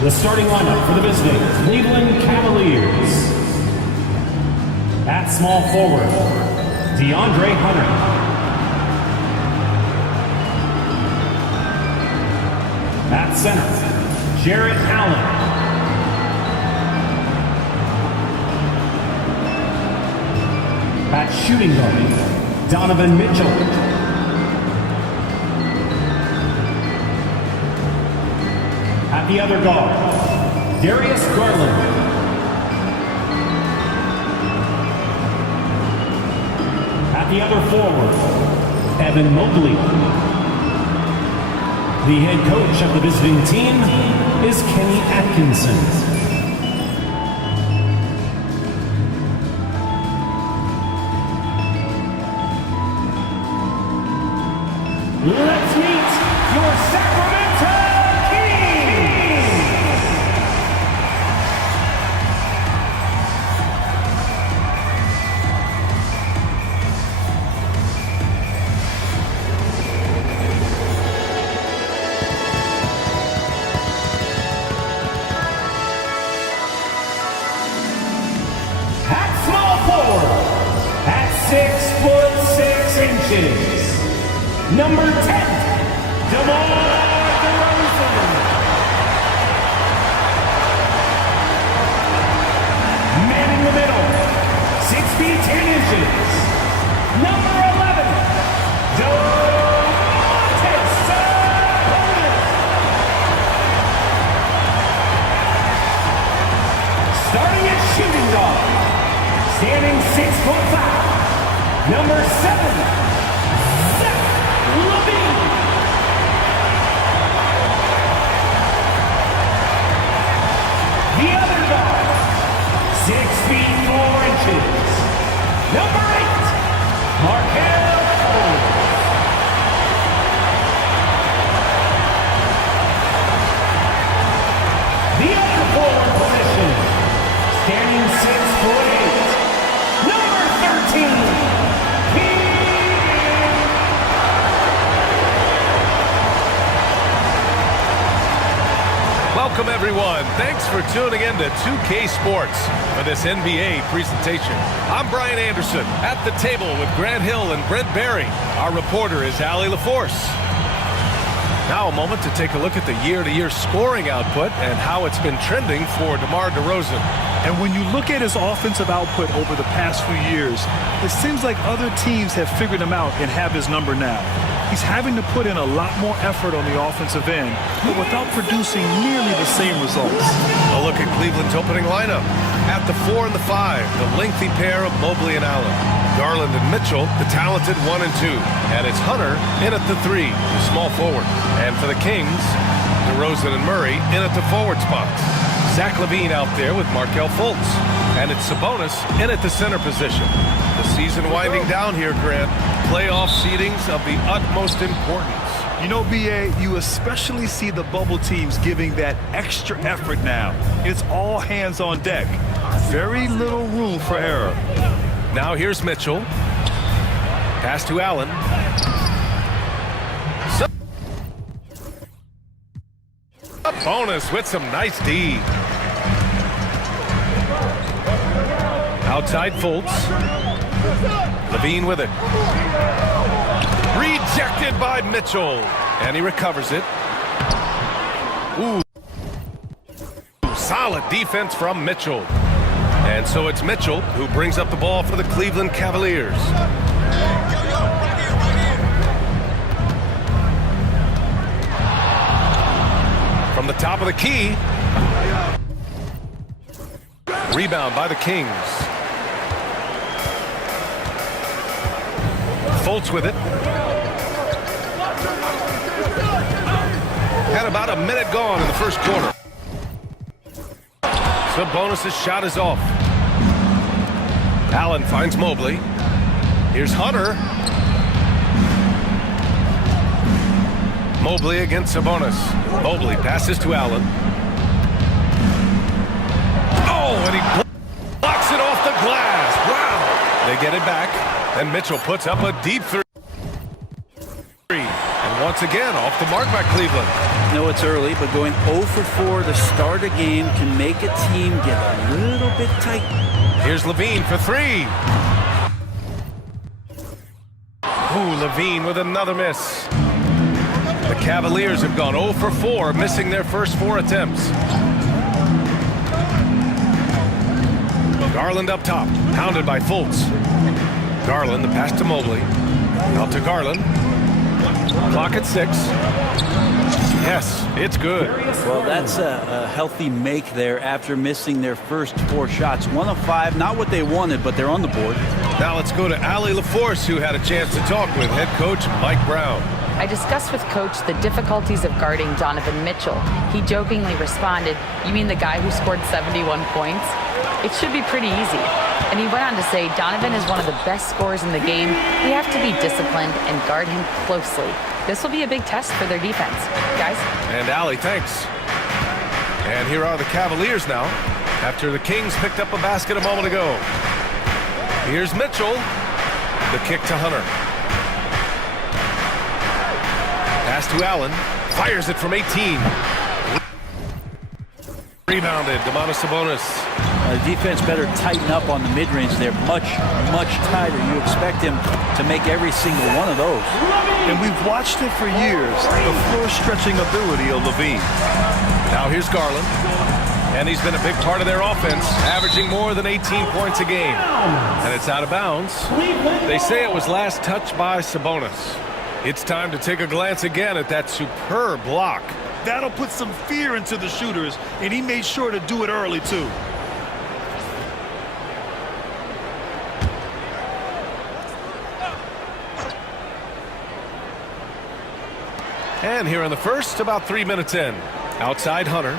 The starting lineup for the visiting Cleveland Cavaliers. At small forward, DeAndre Hunter. At center, Jarrett Allen. At shooting guard, Donovan Mitchell. At the other guard, Darius Garland. At the other forward, Evan Mobley. The head coach of the visiting team is Kenny Atkinson. Let's meet your Sacramento number 10, DeMar DeRozan. Man in the middle, 6 feet 10 inches. Number 11, Domantas Sabonis. Starting at shooting guard, standing 6'5", number 7. The other guard, 6 feet 4 inches. Number 8, Markel Fultz. The other forward position, standing 6'8", number 13. Welcome, everyone. Thanks for tuning in to 2K Sports for this NBA presentation. I'm Brian Anderson at the table with Grant Hill and Brent Berry. Our reporter is Allie LaForce. Now a moment to take a look at the year-to-year scoring output and how it's been trending for DeMar DeRozan. And when you look at his offensive output over the past few years, it seems like other teams have figured him out and have his number now. He's having to put in a lot more effort on the offensive end, but without producing nearly the same results. A look at Cleveland's opening lineup. At the 4 and the 5, the lengthy pair of Mobley and Allen. Garland and Mitchell, the talented 1 and 2. And it's Hunter in at the 3, the small forward. And for the Kings, DeRozan and Murray in at the forward spots. Zach LaVine out there with Markel Fultz. And it's Sabonis in at the center position. The season winding down here, Grant. Playoff seedings of the utmost importance. You know, B.A., you especially see the bubble teams giving that extra effort now. It's all hands on deck. Very little room for error. Now here's Mitchell. Pass to Allen. Bonus with some nice D. Outside Fultz. LaVine with it. Rejected by Mitchell. And he recovers it. Ooh. Solid defense from Mitchell. And so it's Mitchell who brings up the ball for the Cleveland Cavaliers. From the top of the key. Rebound by the Kings. Fultz with it. Had about a minute gone in the first quarter. Sabonis' shot is off. Allen finds Mobley. Here's Hunter. Mobley against Sabonis. Mobley passes to Allen. Oh, and he blocks it off the glass. Wow. They get it back, and Mitchell puts up a deep three. And once again off the mark by Cleveland. No, it's early, but going 0 for 4 to start a game can make a team get a little bit tight. Here's Levine for 3. Ooh, Levine with another miss. The Cavaliers have gone 0 for 4, missing their first 4 attempts. Garland up top, pounded by Fultz. Garland, the pass to Mobley. Out to Garland. Clock at 6. Yes, it's good. Well, that's a healthy make there after missing their first 4 shots. 1 of 5, not what they wanted, but they're on the board. Now let's go to Allie LaForce, who had a chance to talk with head coach Mike Brown. I discussed with Coach the difficulties of guarding Donovan Mitchell. He jokingly responded, "You mean the guy who scored 71 points? It should be pretty easy." And he went on to say, "Donovan is one of the best scorers in the game. We have to be disciplined and guard him closely. This will be a big test for their defense." Guys? And Allie, thanks. And here are the Cavaliers now, after the Kings picked up a basket a moment ago. Here's Mitchell. The kick to Hunter. Pass to Allen. Fires it from 18. Rebounded. Domantas Sabonis. Defense better tighten up on the mid-range. They're much, much tighter. You expect him to make every single one of those. And we've watched it for years, the floor-stretching ability of Levine. Now here's Garland. And he's been a big part of their offense, averaging more than 18 points a game. And it's out of bounds. They say it was last touched by Sabonis. It's time to take a glance again at that superb block. That'll put some fear into the shooters, and he made sure to do it early, too. And here in the first, about 3 minutes in. Outside Hunter.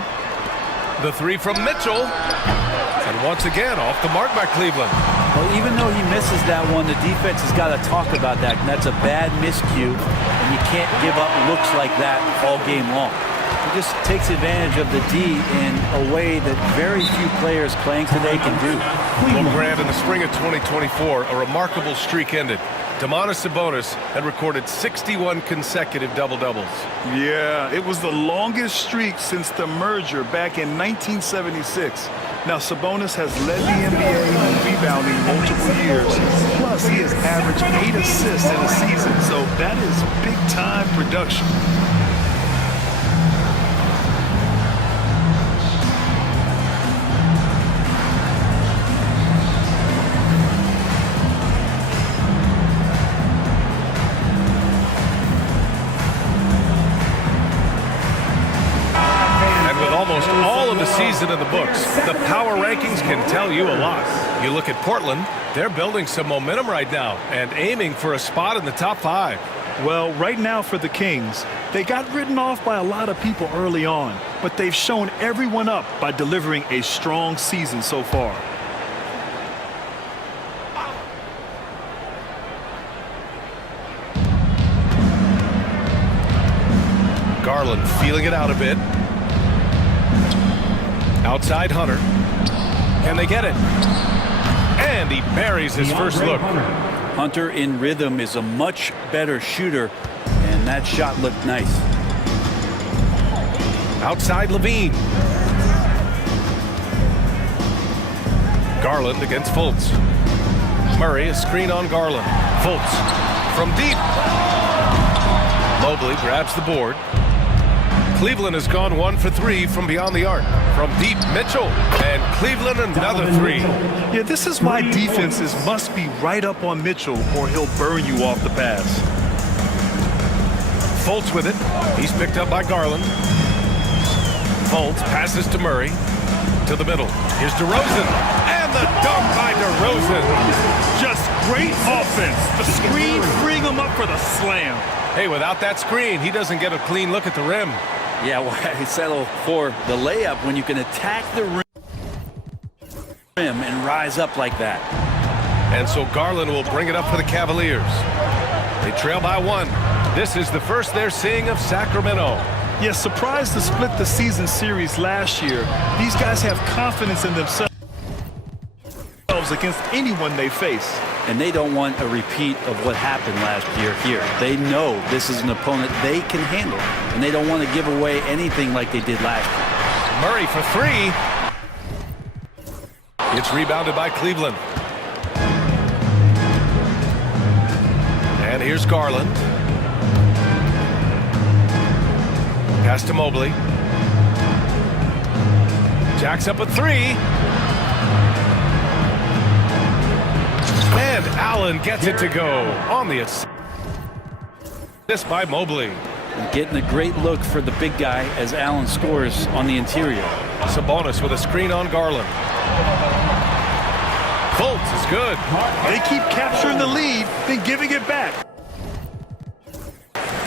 The 3 from Mitchell. And once again, off the mark by Cleveland. Well, even though he misses that one, the defense has got to talk about that. And that's a bad miscue, and you can't give up looks like that all game long. He just takes advantage of the D in a way that very few players playing today can do. Well, Grant, in the spring of 2024, a remarkable streak ended. Domantas Sabonis had recorded 61 consecutive double-doubles. Yeah, it was the longest streak since the merger back in 1976. Now, Sabonis has led the NBA in rebounding multiple years. Plus, he has averaged 8 assists in a season, so that is big-time production. Season in the books. The power rankings can tell you a lot. You look at Portland, they're building some momentum right now and aiming for a spot in the top 5. Well, right now for the Kings, they got written off by a lot of people early on, but they've shown everyone up by delivering a strong season so far. Garland feeling it out a bit. Outside Hunter. Can they get it? And he buries his first look. Hunter in rhythm is a much better shooter, and that shot looked nice. Outside Levine. Garland against Fultz. Murray, a screen on Garland. Fultz from deep. Mobley grabs the board. Cleveland has gone 1 for 3 from beyond the arc. From deep, Mitchell. And Cleveland another 3. Yeah, this is why defenses must be right up on Mitchell or he'll burn you off the pass. Fultz with it. He's picked up by Garland. Fultz passes to Murray. To the middle. Here's DeRozan. And the dunk by DeRozan. Just great offense. The screen freeing him up for the slam. Hey, without that screen, he doesn't get a clean look at the rim. Yeah, why settle for the layup when you can attack the rim and rise up like that? And so Garland will bring it up for the Cavaliers. They trail by 1. This is the first they're seeing of Sacramento. Yeah, surprised to split the season series last year. These guys have confidence in themselves against anyone they face. and they don't want a repeat of what happened last year here. They know this is an opponent they can handle, and they don't want to give away anything like they did last year. Murray for three. It's rebounded by Cleveland. And here's Garland. Pass to Mobley. Jacks up a three. And Allen gets it to go on the assist by Mobley. And getting a great look for the big guy as Allen scores on the interior. Sabonis with a screen on Garland. Fultz is good. They keep capturing the lead, then giving it back.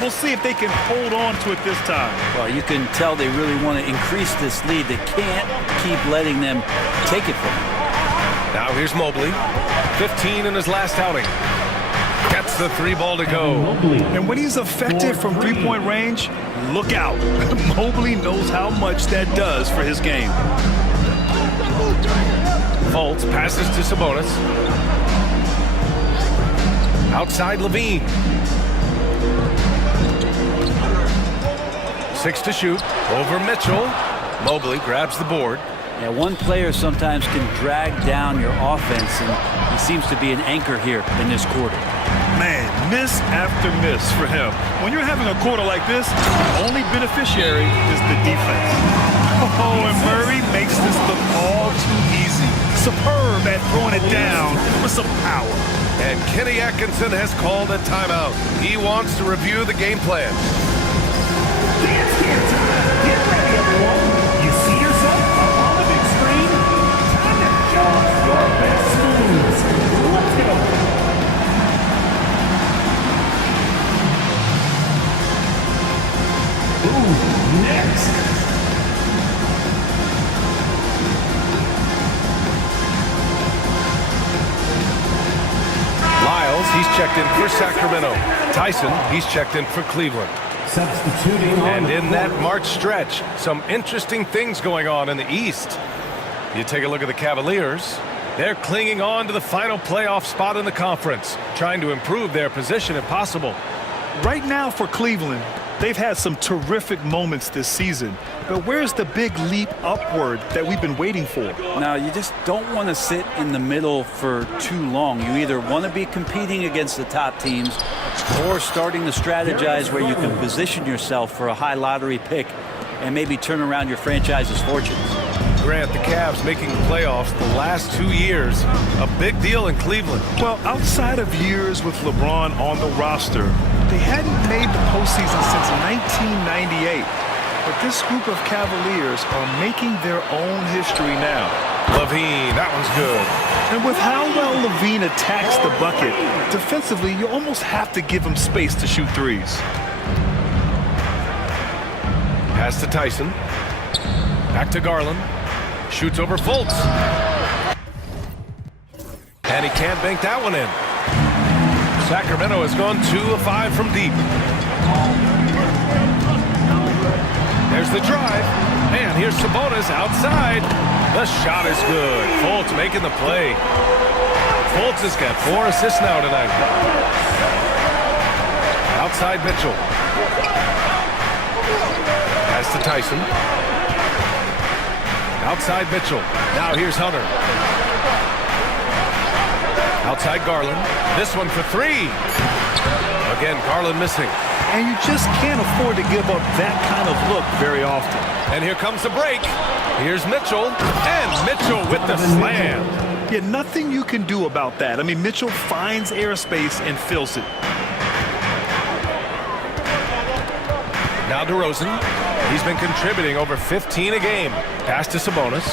We'll see if they can hold on to it this time. Well, you can tell they really want to increase this lead. They can't keep letting them take it from them. Now here's Mobley. 15 in his last outing. Gets the three ball to go. And when he's effective from three-point range, look out. Mobley knows how much that does for his game. Fultz passes to Sabonis. Outside Levine. 6 to shoot. Over Mitchell. Mobley grabs the board. Yeah, one player sometimes can drag down your offense, and he seems to be an anchor here in this quarter. Man, miss after miss for him. When you're having a quarter like this, the only beneficiary is the defense. Oh, and Murray makes this look all too easy. Superb at throwing it down with some power. And Kenny Atkinson has called a timeout. He wants to review the game plan. Dance camp time. Get ready, everyone. You see yourself up on the big screen? Time to show us your best moves. Let's go. Ooh, next. Lyles, he's checked in for Sacramento. Tyson, he's checked in for Cleveland. Substituting on And the in that floor. March stretch, some interesting things going on in the East. You take a look at the Cavaliers. They're clinging on to the final playoff spot in the conference, trying to improve their position if possible. Right now for Cleveland, they've had some terrific moments this season. But where's the big leap upward that we've been waiting for? Now, you just don't want to sit in the middle for too long. You either want to be competing against the top teams or starting to strategize where you can position yourself for a high lottery pick and maybe turn around your franchise's fortunes. Grant, the Cavs making the playoffs the last 2 years, a big deal in Cleveland. Well, outside of years with LeBron on the roster, they hadn't made the postseason since 1998. But this group of Cavaliers are making their own history now. Levine, that one's good. And with how well Levine attacks the bucket, defensively, you almost have to give him space to shoot threes. Pass to Tyson. Back to Garland. Shoots over Fultz. And he can't bank that one in. Sacramento has gone 2 of 5 from deep. There's the drive. And here's Sabonis outside. The shot is good. Fultz making the play. Fultz has got 4 assists now tonight. Outside Mitchell. Pass to Tyson. Outside Mitchell. Now here's Hunter. Outside Garland. This one for 3. Again, Garland missing. And you just can't afford to give up that kind of look very often. And here comes the break. Here's Mitchell. And Mitchell with the slam. Yeah, nothing you can do about that. I mean, Mitchell finds airspace and fills it. Now DeRozan. He's been contributing over 15 a game. Pass to Sabonis.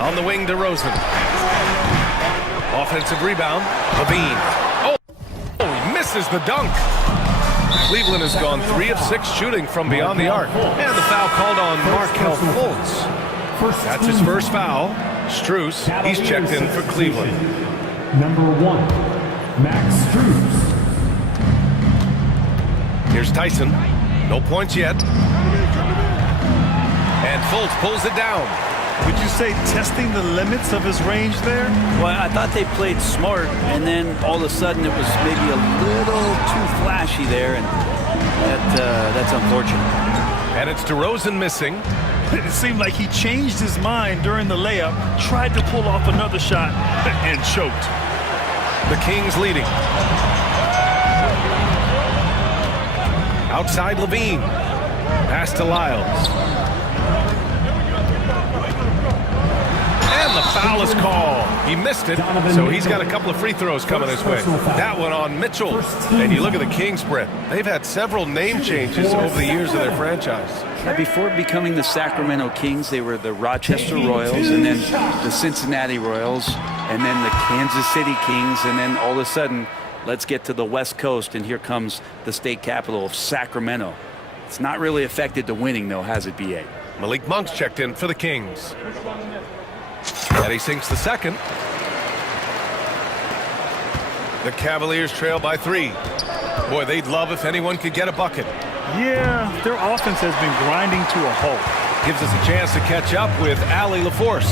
On the wing, DeRozan. Offensive rebound. Levine. Oh, he misses the dunk. Cleveland has gone 3 of 6 shooting from beyond the arc. And the foul called on Markelle Fultz. That's his first foul. Strus, he's checked in for Cleveland. Number 1, Max Strus. Here's Tyson. No points yet. And Fultz pulls it down. Would you say testing the limits of his range there? Well, I thought they played smart, and then all of a sudden it was maybe a little too flashy there, and that's unfortunate. And it's DeRozan missing. It seemed like he changed his mind during the layup, tried to pull off another shot, and choked. The Kings leading. Outside Levine. Pass to Lyles. And the foul is called. He missed it, so he's got a couple of free throws coming his way. That one on Mitchell. And you look at the Kings spread. They've had several name changes over the years of their franchise. Now, before becoming the Sacramento Kings, they were the Rochester Royals, and then the Cincinnati Royals, and then the Kansas City Kings, and then all of a sudden, let's get to the West Coast, and here comes the state capital of Sacramento. It's not really affected the winning, though, has it, B.A.? Malik Monk's checked in for the Kings. And he sinks the second. The Cavaliers trail by 3. Boy, they'd love if anyone could get a bucket. Yeah, their offense has been grinding to a halt. Gives us a chance to catch up with Allie LaForce.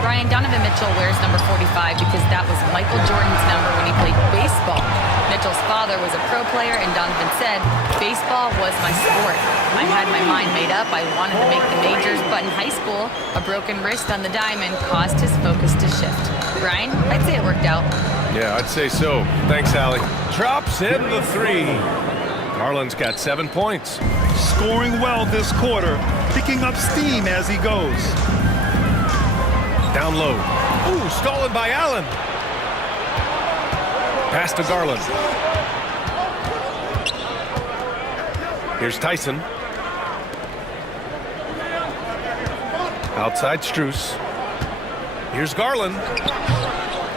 Brian, Donovan Mitchell wears number 45 because that was Michael Jordan's number when he played baseball. Mitchell's father was a pro player, and Donovan said, baseball was my sport. I had my mind made up. I wanted to make the majors, but in high school, a broken wrist on the diamond caused his focus to shift. Brian, I'd say it worked out. Yeah, I'd say so. Thanks, Allie. Drops in the 3. Garland's got 7 points. Scoring well this quarter, picking up steam as he goes. Down low. Ooh, stolen by Allen. Pass to Garland. Here's Tyson. Outside Strus. Here's Garland.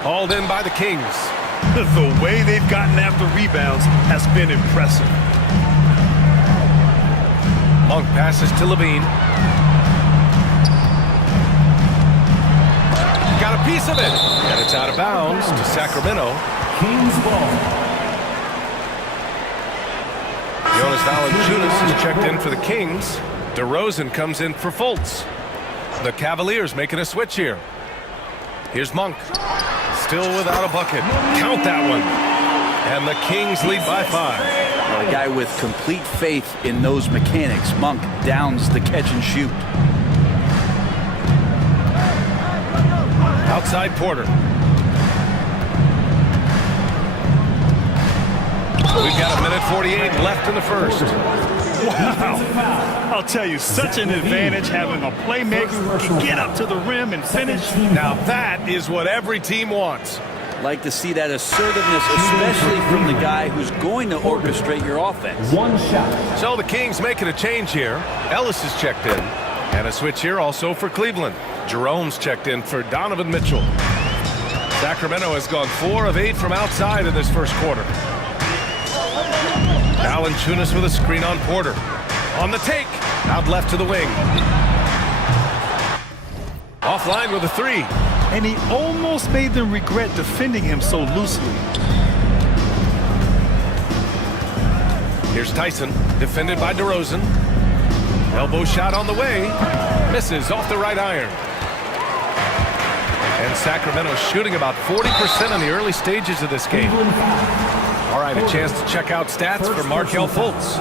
Hauled in by the Kings. The way they've gotten after rebounds has been impressive. Monk passes to Levine. Got a piece of it. And it's out of bounds to Sacramento. Kings ball. Jonas Valanciunas is checked in for the Kings. DeRozan comes in for Fultz. The Cavaliers making a switch here. Here's Monk. Still without a bucket. Count that one. And the Kings lead by 5. A guy with complete faith in those mechanics. Monk downs the catch and shoot. Outside Porter. We've got a minute 48 left in the first. Wow. I'll tell you, such an advantage having a playmaker who can get up to the rim and finish. Now that is what every team wants. Like to see that assertiveness, especially from the guy who's going to orchestrate your offense. One shot. So the Kings making a change here. Ellis is checked in. And a switch here also for Cleveland. Jerome's checked in for Donovan Mitchell. Sacramento has gone 4 of 8 from outside in this first quarter. Valanciunas with a screen on Porter. On the take. Out left to the wing. Offline with a 3. And he almost made them regret defending him so loosely. Here's Tyson, defended by DeRozan. Elbow shot on the way. Misses off the right iron. And Sacramento shooting about 40% in the early stages of this game. All right, a chance to check out stats for Markelle Fultz.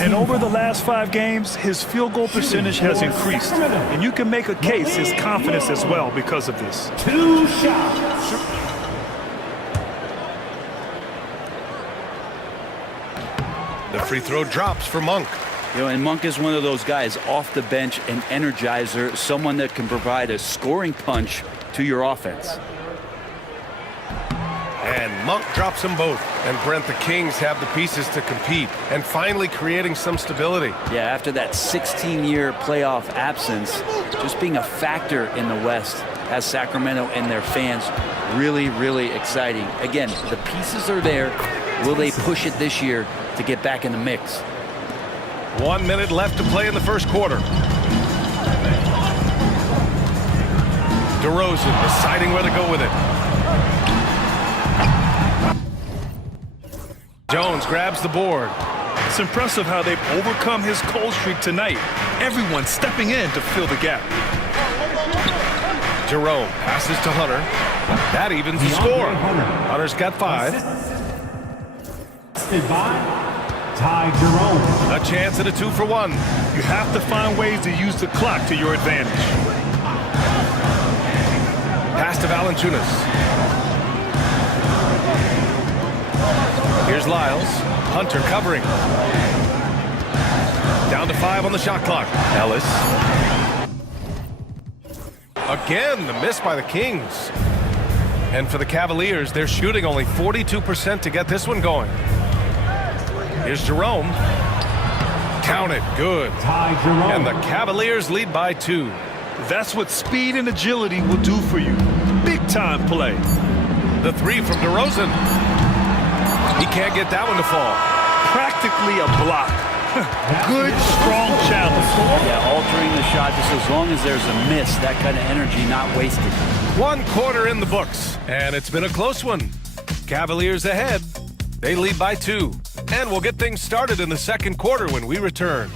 And over the last 5 games, his field goal percentage has increased. And you can make a case his confidence as well because of this. 2 shots. The free throw drops for Monk. You know, and Monk is one of those guys off the bench, an energizer, someone that can provide a scoring punch to your offense. And Monk drops them both. And Brent, the Kings have the pieces to compete and finally creating some stability. Yeah, after that 16-year playoff absence, just being a factor in the West has Sacramento and their fans really, really exciting. Again, the pieces are there. Will they push it this year to get back in the mix? 1 minute left to play in the first quarter. DeRozan deciding where to go with it. Jones grabs the board. It's impressive how they've overcome his cold streak tonight. Everyone stepping in to fill the gap. Jerome passes to Hunter. That evens the score. Hunter's got 5. Assisted by Ty Jerome. A chance at a 2-for-1. You have to find ways to use the clock to your advantage. Pass to Valanciunas. Here's Lyles. Hunter covering. Down to 5 on the shot clock. Ellis. Again, the miss by the Kings. And for the Cavaliers, they're shooting only 42% to get this one going. Here's Jerome. Count it. Good. Ty Jerome. And the Cavaliers lead by 2. That's what speed and agility will do for you. Big time play. The 3 from DeRozan. He can't get that one to fall. Practically a block. Good, strong challenge. Yeah, altering the shot just as long as there's a miss, that kind of energy not wasted. 1 quarter in the books, and it's been a close one. Cavaliers ahead. They lead by 2. And we'll get things started in the second quarter when we return.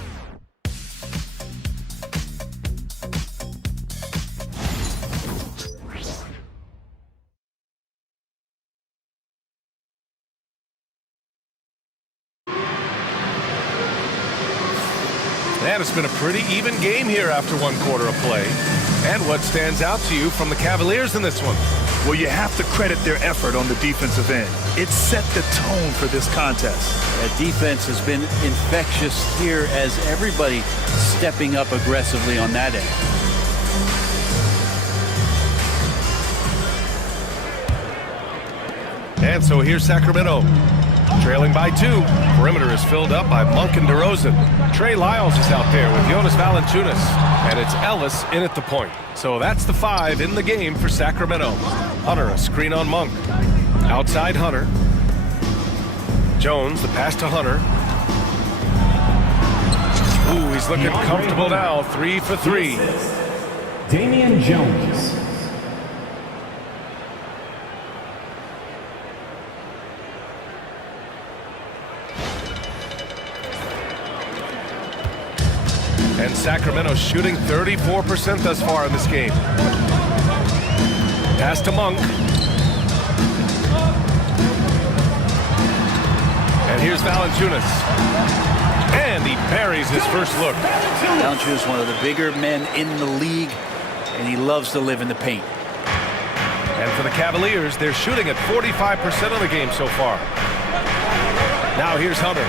And it's been a pretty even game here after 1 quarter of play. And what stands out to you from the Cavaliers in this one? Well, you have to credit their effort on the defensive end. It set the tone for this contest. That defense has been infectious here as everybody stepping up aggressively on that end. And so here's Sacramento. Trailing by 2. Perimeter is filled up by Monk and DeRozan. Trey Lyles is out there with Jonas Valanciunas. And it's Ellis in at the point. So that's the 5 in the game for Sacramento. Hunter, a screen on Monk. Outside Hunter. Jones, the pass to Hunter. Ooh, he's looking comfortable now. 3 for 3. Damian Jones. And Sacramento shooting 34% thus far in this game. Pass to Monk. And here's Valanciunas. And he buries his first look. Valanciunas is one of the bigger men in the league, and he loves to live in the paint. And for the Cavaliers, they're shooting at 45% of the game so far. Now here's Hunter.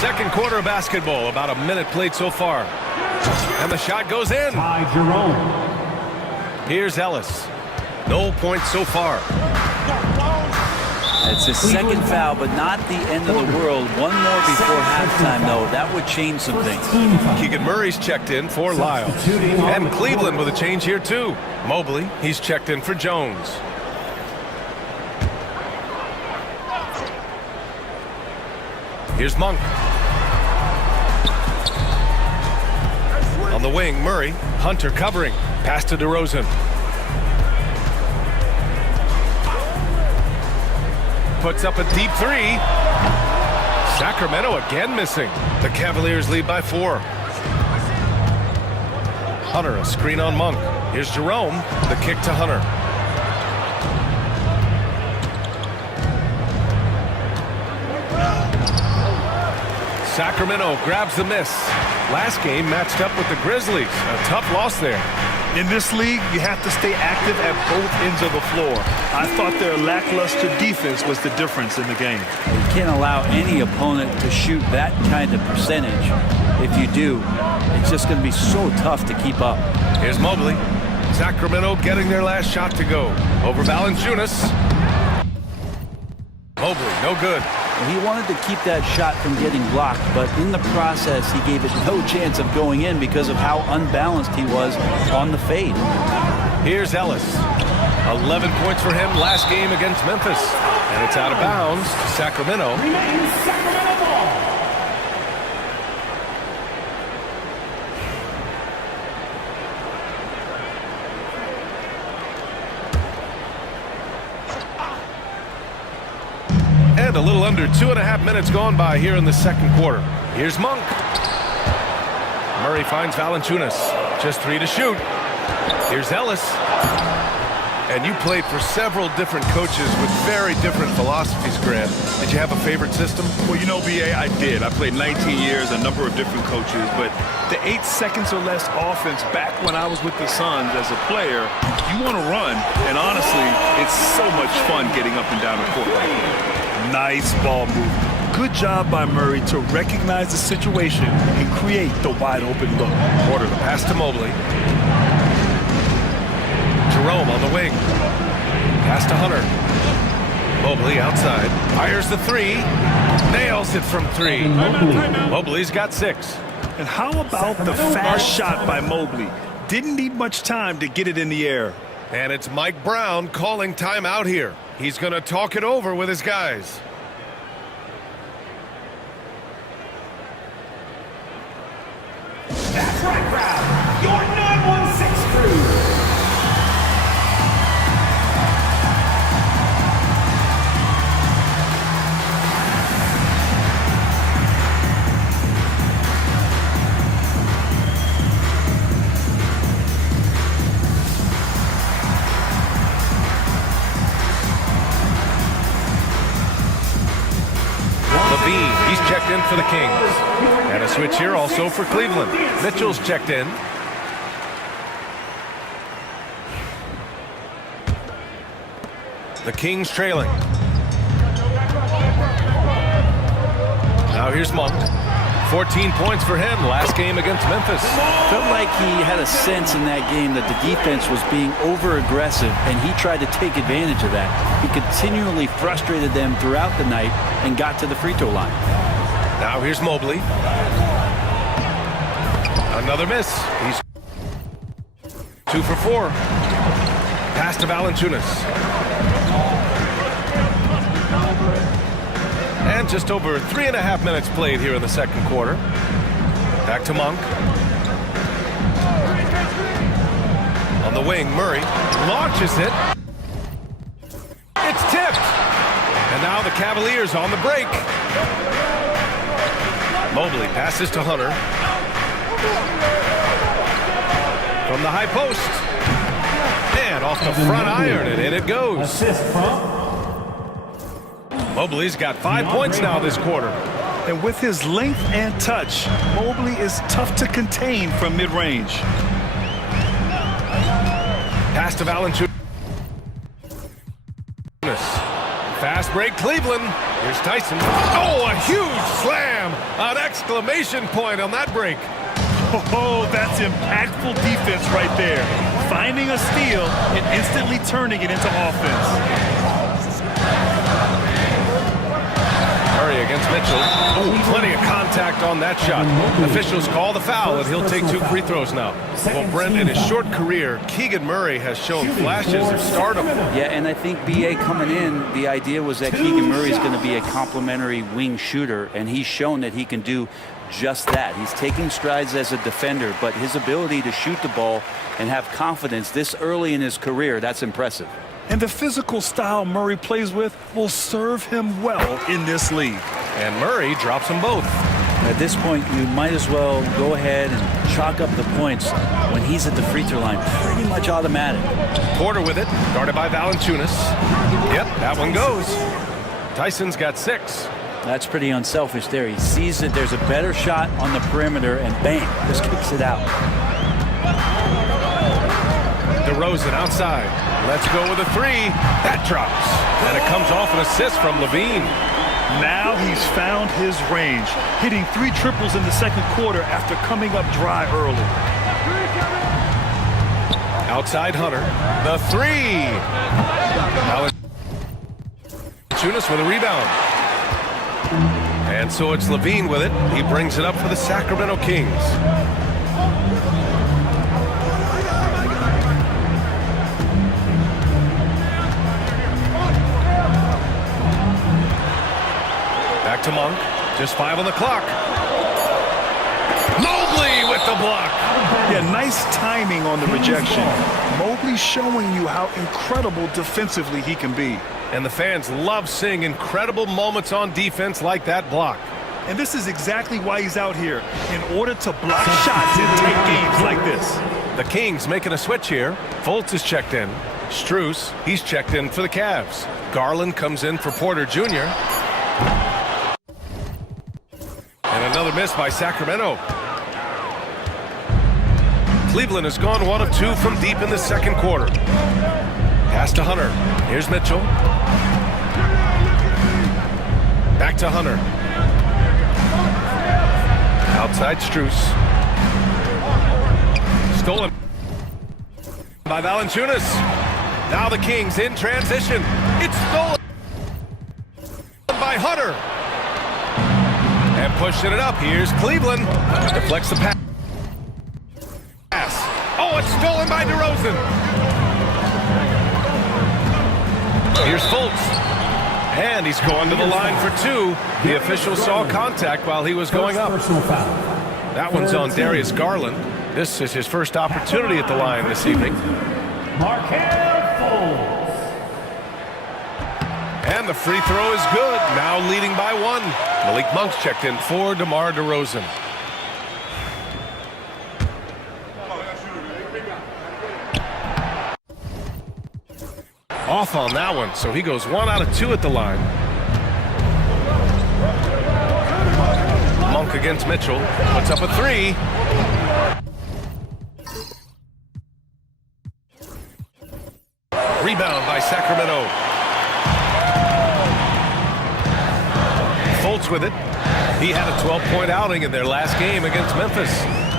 Second quarter of basketball, about a minute played so far. And the shot goes in. Ty Jerome. Here's Ellis. No points so far. It's his second foul, but not the end of the world. 1 more before halftime, though. That would change some things. Keegan Murray's checked in for Lyles. And Cleveland with a change here, too. Mobley, he's checked in for Jones. Here's Monk. On the wing, Murray. Hunter covering. Pass to DeRozan. Puts up a deep 3. Sacramento again missing. The Cavaliers lead by 4. Hunter, a screen on Monk. Here's Jerome. The kick to Hunter. Sacramento grabs the miss. Last game matched up with the Grizzlies. A tough loss there. In this league, you have to stay active at both ends of the floor. I thought their lackluster defense was the difference in the game. You can't allow any opponent to shoot that kind of percentage. If you do, it's just going to be so tough to keep up. Here's Mobley. Sacramento getting their last shot to go. Over Valanciunas. Mobley, no good. He wanted to keep that shot from getting blocked, but in the process, he gave it no chance of going in because of how unbalanced he was on the fade. Here's Ellis. 11 points for him last game against Memphis. And it's out of bounds to Sacramento. Sacramento ball. And a little under 2.5 minutes gone by here in the second quarter. Here's Monk. Murray finds Valanciunas. Just 3 to shoot. Here's Ellis. And you played for several different coaches with very different philosophies, Grant. Did you have a favorite system? Well, you know, B.A., I did. I played 19 years, a number of different coaches, but the 8 seconds or less offense back when I was with the Suns as a player, you want to run, and honestly, it's so much fun getting up and down the court like that. Nice ball movement. Good job by Murray to recognize the situation and create the wide-open look. Order the pass to Mobley. Jerome on the wing. Pass to Hunter. Mobley outside. Fires the 3. Nails it from 3. Mobley's got 6. And how about the fast shot by Mobley? Didn't need much time to get it in the air. And it's Mike Brown calling timeout here. He's going to talk it over with his guys. That's right, crowd. Your 916 crew. He's checked in for the Kings. And a switch here also for Cleveland. Mitchell's checked in. The Kings trailing. Now here's Monk. 14 points for him last game against Memphis. Felt like he had a sense in that game that the defense was being over-aggressive, and he tried to take advantage of that. He continually frustrated them throughout the night and got to the free throw line. Now here's Mobley. Another miss. He's 2 for 4. Pass to Valanciunas. And just over 3.5 minutes played here in the second quarter. Back to Monk. On the wing, Murray launches it. It's tipped. And now the Cavaliers on the break. Mobley passes to Hunter. From the high post. And off the front iron, and in it goes. Assist from Mobley's got 5 points now this quarter. And with his length and touch, Mobley is tough to contain from mid-range. Pass to Valanciunas. Fast break, Cleveland. Here's Tyson. Oh, a huge slam! An exclamation point on that break. Oh, that's impactful defense right there. Finding a steal and instantly turning it into offense. Murray against Mitchell. Oh, plenty of contact on that shot. Officials call the foul, and he'll take 2 free throws now. Well, Brent, in his short career, Keegan Murray has shown flashes of stardom. Yeah, and I think B.A. coming in, the idea was that Keegan Murray is going to be a complimentary wing shooter, and he's shown that he can do just that. He's taking strides as a defender, but his ability to shoot the ball and have confidence this early in his career, that's impressive. And the physical style Murray plays with will serve him well in this league. And Murray drops them both. At this point, you might as well go ahead and chalk up the points when he's at the free throw line. Pretty much automatic. Porter with it, guarded by Valanciunas. Yep, that one goes. Tyson's got 6. That's pretty unselfish there. He sees that there's a better shot on the perimeter, and bang, just kicks it out. DeRozan outside. Let's go with a 3. That drops. And it comes off an assist from Levine. Now he's found his range, hitting 3 triples in the second quarter after coming up dry early. Outside Hunter. The 3. Valanciunas with a rebound. And so it's Levine with it. He brings it up for the Sacramento Kings. Back to Monk. Just 5 on the clock. Mobley with the block. Yeah, nice timing on the rejection. Mobley showing you how incredible defensively he can be. And the fans love seeing incredible moments on defense like that block. And this is exactly why he's out here, in order to block shots in tight games like this. The Kings making a switch here. Fultz is checked in. Strus, he's checked in for the Cavs. Garland comes in for Porter Jr. And another miss by Sacramento. Cleveland has gone 1 of 2 from deep in the second quarter. Pass to Hunter. Here's Mitchell. Back to Hunter. Outside Strus. Stolen by Valanciunas. Now the Kings in transition. It's stolen by Hunter. And pushing it up. Here's Cleveland. Deflects the pass. Oh, it's stolen by DeRozan. Here's Fultz. And he's going to the line for 2. The official saw contact while he was going up. That one's on Darius Garland. This is his first opportunity at the line this evening. And the free throw is good. Now leading by 1. Malik Monk's checked in for DeMar DeRozan. Off on that one, so he goes 1 out of 2 at the line. Monk against Mitchell, puts up a 3. Rebound by Sacramento. Fultz with it. He had a 12-point outing in their last game against Memphis.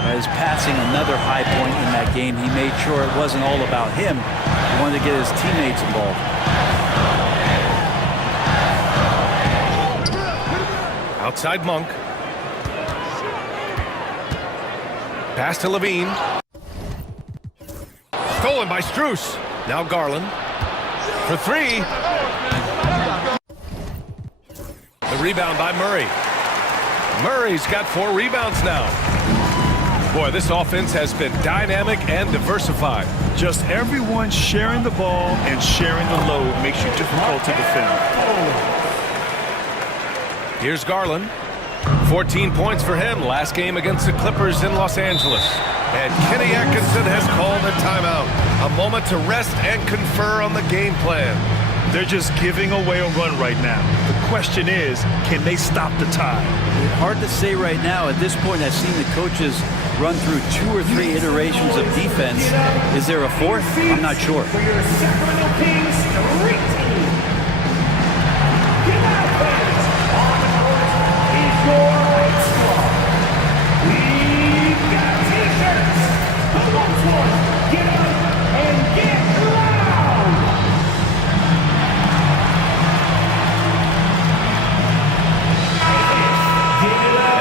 As passing another high point in that game, he made sure it wasn't all about him. He wanted to get his teammates involved. Outside Monk. Pass to Levine. Stolen by Strus. Now Garland. For 3. The rebound by Murray. Murray's got 4 rebounds now. Boy, this offense has been dynamic and diversified. Just everyone sharing the ball and sharing the load makes you difficult to defend. Here's Garland. 14 points for him last game against the Clippers in Los Angeles. And Kenny Atkinson has called a timeout. A moment to rest and confer on the game plan. They're just giving away a run right now. The question is, can they stop the tide? Hard to say right now. At this point, I've seen the coaches run through 2 or 3 iterations of defense. Is there a 4th? I'm not sure. For your Sacramento Kings street team. Get out, fans. On the court is your right squad. We've got t-shirts. Who wants one? Get up and get loud.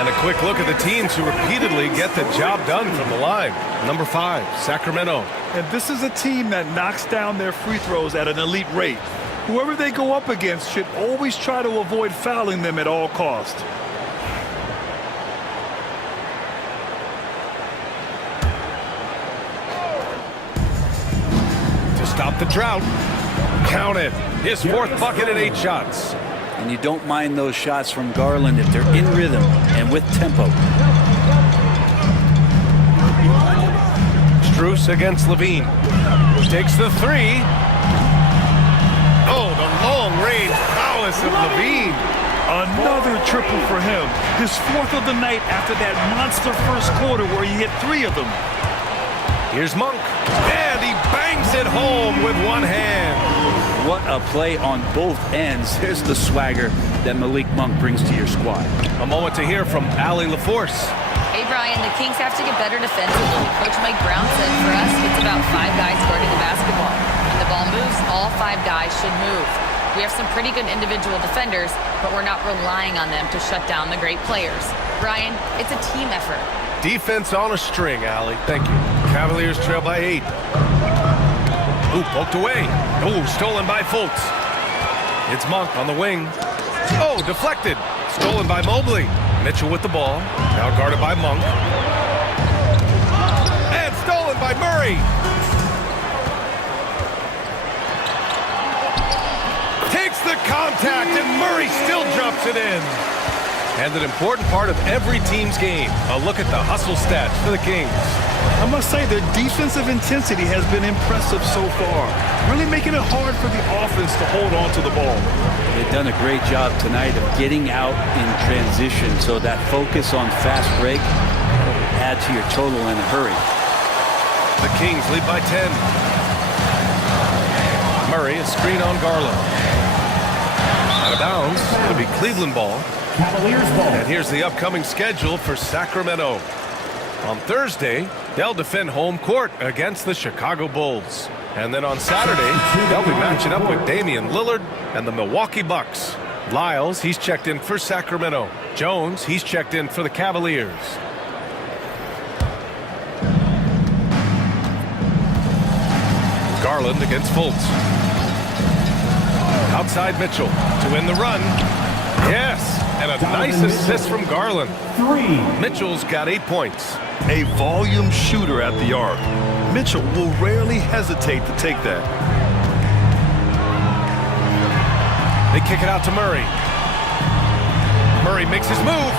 And a quick look at the teams who repeatedly get the job done from the line. Number 5, Sacramento. And this is a team that knocks down their free throws at an elite rate. Whoever they go up against should always try to avoid fouling them at all costs. To stop the drought. Count it. His 4th bucket and 8 shots. And you don't mind those shots from Garland if they're in rhythm and with tempo. Strus against Levine. Takes the 3. Oh, the long-range prowess of Levine. Another triple for him. His 4th of the night after that monster first quarter where he hit 3 of them. Here's Monk. And he bangs it home with one hand. What a play on both ends. Here's the swagger that Malik Monk brings to your squad. A moment to hear from Allie LaForce. Hey, Brian, the Kings have to get better defensively. Coach Mike Brown said for us, it's about 5 guys guarding the basketball. When the ball moves, all 5 guys should move. We have some pretty good individual defenders, but we're not relying on them to shut down the great players. Brian, it's a team effort. Defense on a string, Allie. Thank you. Cavaliers trail by 8. Ooh, poked away. Ooh, stolen by Fultz. It's Monk on the wing. Oh, deflected. Stolen by Mobley. Mitchell with the ball. Now guarded by Monk. And stolen by Murray. Takes the contact, and Murray still drops it in. And an important part of every team's game. A look at the hustle stats for the Kings. I must say their defensive intensity has been impressive so far, really making it hard for the offense to hold on to the ball. They've done a great job tonight of getting out in transition, so that focus on fast break will add to your total in a hurry. The Kings lead by 10. Murray, a screen on Garland. Out of bounds. It'll be Cleveland ball. Cavaliers ball. And here's the upcoming schedule for Sacramento. On Thursday, they'll defend home court against the Chicago Bulls. And then on Saturday, they'll be matching up with Damian Lillard and the Milwaukee Bucks. Lyles, he's checked in for Sacramento. Jones, he's checked in for the Cavaliers. Garland against Fultz. Outside Mitchell to win the run. Yes, and a nice assist from Garland. 3. Mitchell's got 8 points. A volume shooter at the arc. Mitchell will rarely hesitate to take that. They kick it out to Murray. Murray makes his move,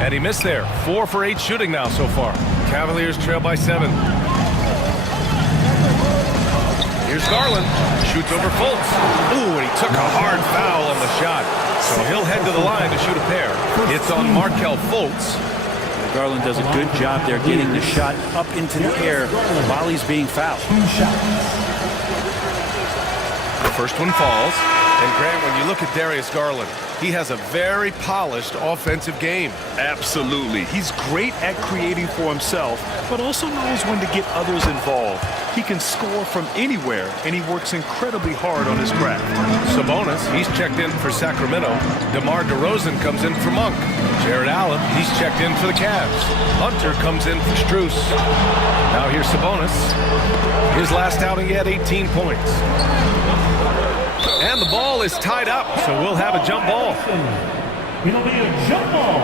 and he missed there. 4 for 8 shooting now so far. Cavaliers trail by 7. Here's Garland. Shoots over Fultz. Ooh, and he took a hard foul on the shot. So he'll head to the line to shoot a pair. It's on Markelle Fultz. Garland does a good job there getting the shot up into the air while he's being fouled. The first one falls. And Grant, when you look at Darius Garland, he has a very polished offensive game. Absolutely. He's great at creating for himself, but also knows when to get others involved. He can score from anywhere, and he works incredibly hard on his craft. Sabonis, he's checked in for Sacramento. DeMar DeRozan comes in for Monk. Jared Allen, he's checked in for the Cavs. Hunter comes in for Strus. Now here's Sabonis. His last outing, he had 18 points. And the ball is tied up, so we'll have a jump ball. It'll be a jump ball.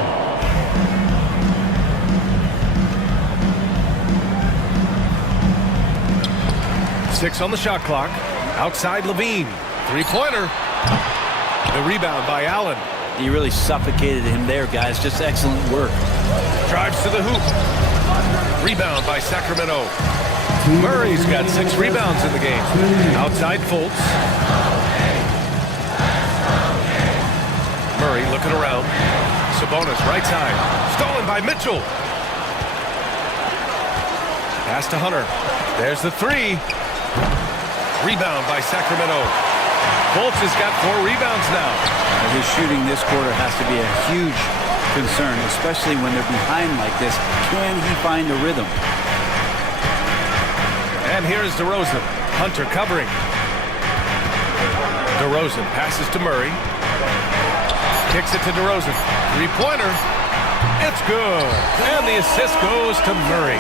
Six on the shot clock. Outside Levine. Three-pointer. The rebound by Allen. He really suffocated him there, guys. Just excellent work. Drives to the hoop. Rebound by Sacramento. Murray's got 6 rebounds in the game. Outside Fultz. Murray looking around. Sabonis right side. Stolen by Mitchell. Pass to Hunter. There's the 3. Rebound by Sacramento. Fultz has got 4 rebounds now. And his shooting this quarter has to be a huge concern, especially when they're behind like this. Can he find a rhythm? And here's DeRozan. Hunter covering. DeRozan passes to Murray. Kicks it to DeRozan. Three-pointer. It's good. And the assist goes to Murray.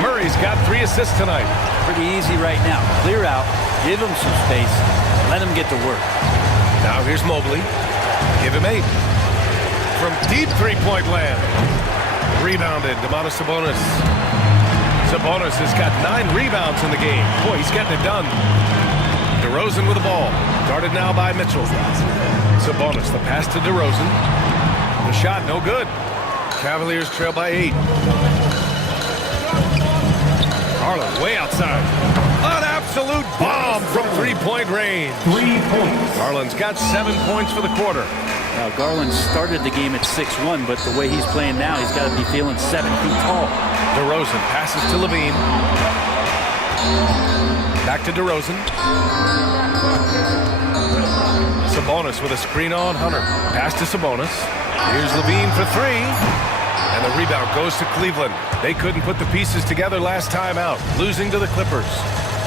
Murray's got 3 assists tonight. Pretty easy right now. Clear out, give him some space, let him get to work. Now here's Mobley. Give him 8. From deep three-point land. Rebounded, Domantas Sabonis. Sabonis has got 9 rebounds in the game. Boy, he's getting it done. DeRozan with the ball. Guarded now by Mitchell. Sabonis, the pass to DeRozan. The shot, no good. Cavaliers trail by 8. Garland way outside. An absolute bomb from three-point range. 3 points. Garland's got 7 points for the quarter. Now, Garland started the game at 6'1", but the way he's playing now, he's got to be feeling 7 feet tall. DeRozan passes to Levine. Back to DeRozan. Sabonis with a screen on Hunter. Pass to Sabonis. Here's Levine for 3. And the rebound goes to Cleveland. They couldn't put the pieces together last time out, losing to the Clippers.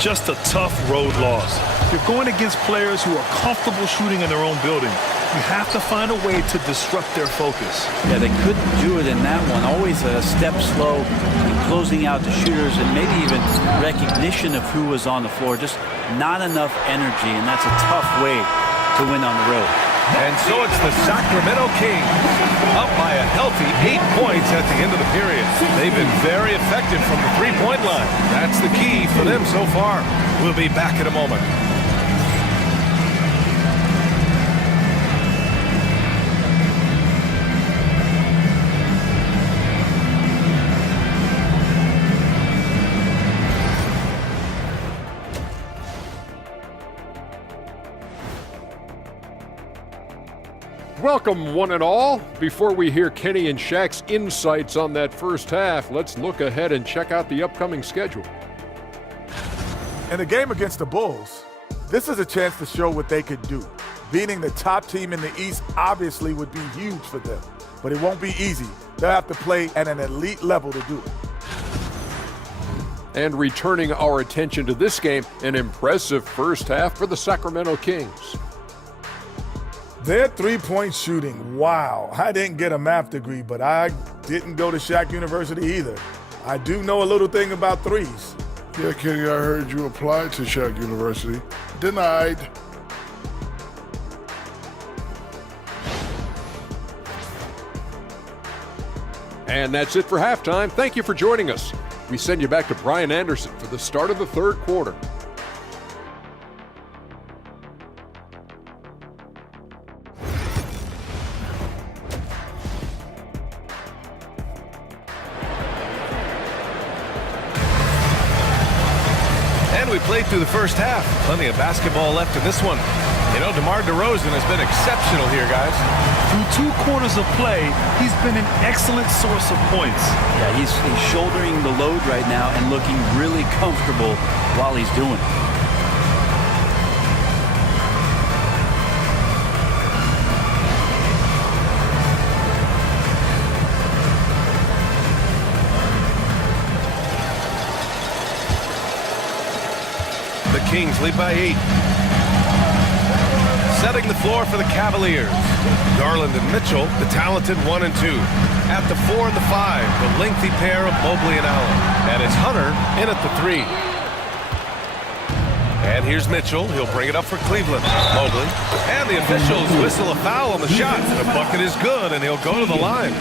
Just a tough road loss. You're going against players who are comfortable shooting in their own building. You have to find a way to disrupt their focus. Yeah, they couldn't do it in that one. Always a step slow in closing out the shooters and maybe even recognition of who was on the floor. Just not enough energy, and that's a tough way to win on the road. And so it's the Sacramento Kings, up by a healthy 8 points at the end of the period. They've been very effective from the three-point line. That's the key for them so far. We'll be back in a moment. Welcome, one and all. Before we hear Kenny and Shaq's insights on that first half, let's look ahead and check out the upcoming schedule. In the game against the Bulls, this is a chance to show what they could do. Beating the top team in the East obviously would be huge for them, but it won't be easy. They'll have to play at an elite level to do it. And returning our attention to this game, an impressive first half for the Sacramento Kings. Their three-point shooting, wow. I didn't get a math degree, but I didn't go to Shaq University either. I do know a little thing about threes. Yeah, Kenny, I heard you applied to Shaq University. Denied. And that's it for halftime. Thank you for joining us. We send you back to Brian Anderson for the start of the third quarter. And we played through the first half. Plenty of basketball left in this one. You know, DeMar DeRozan has been exceptional here, guys. Through 2 quarters of play, he's been an excellent source of points. Yeah, he's shouldering the load right now and looking really comfortable while he's doing it. The Kings lead by 8. Setting the floor for the Cavaliers. Garland and Mitchell, the talented 1 and 2. At the 4 and the 5, the lengthy pair of Mobley and Allen. And it's Hunter in at the 3. And here's Mitchell. He'll bring it up for Cleveland. Mobley. And the officials whistle a foul on the shot. The bucket is good, and he'll go to the line.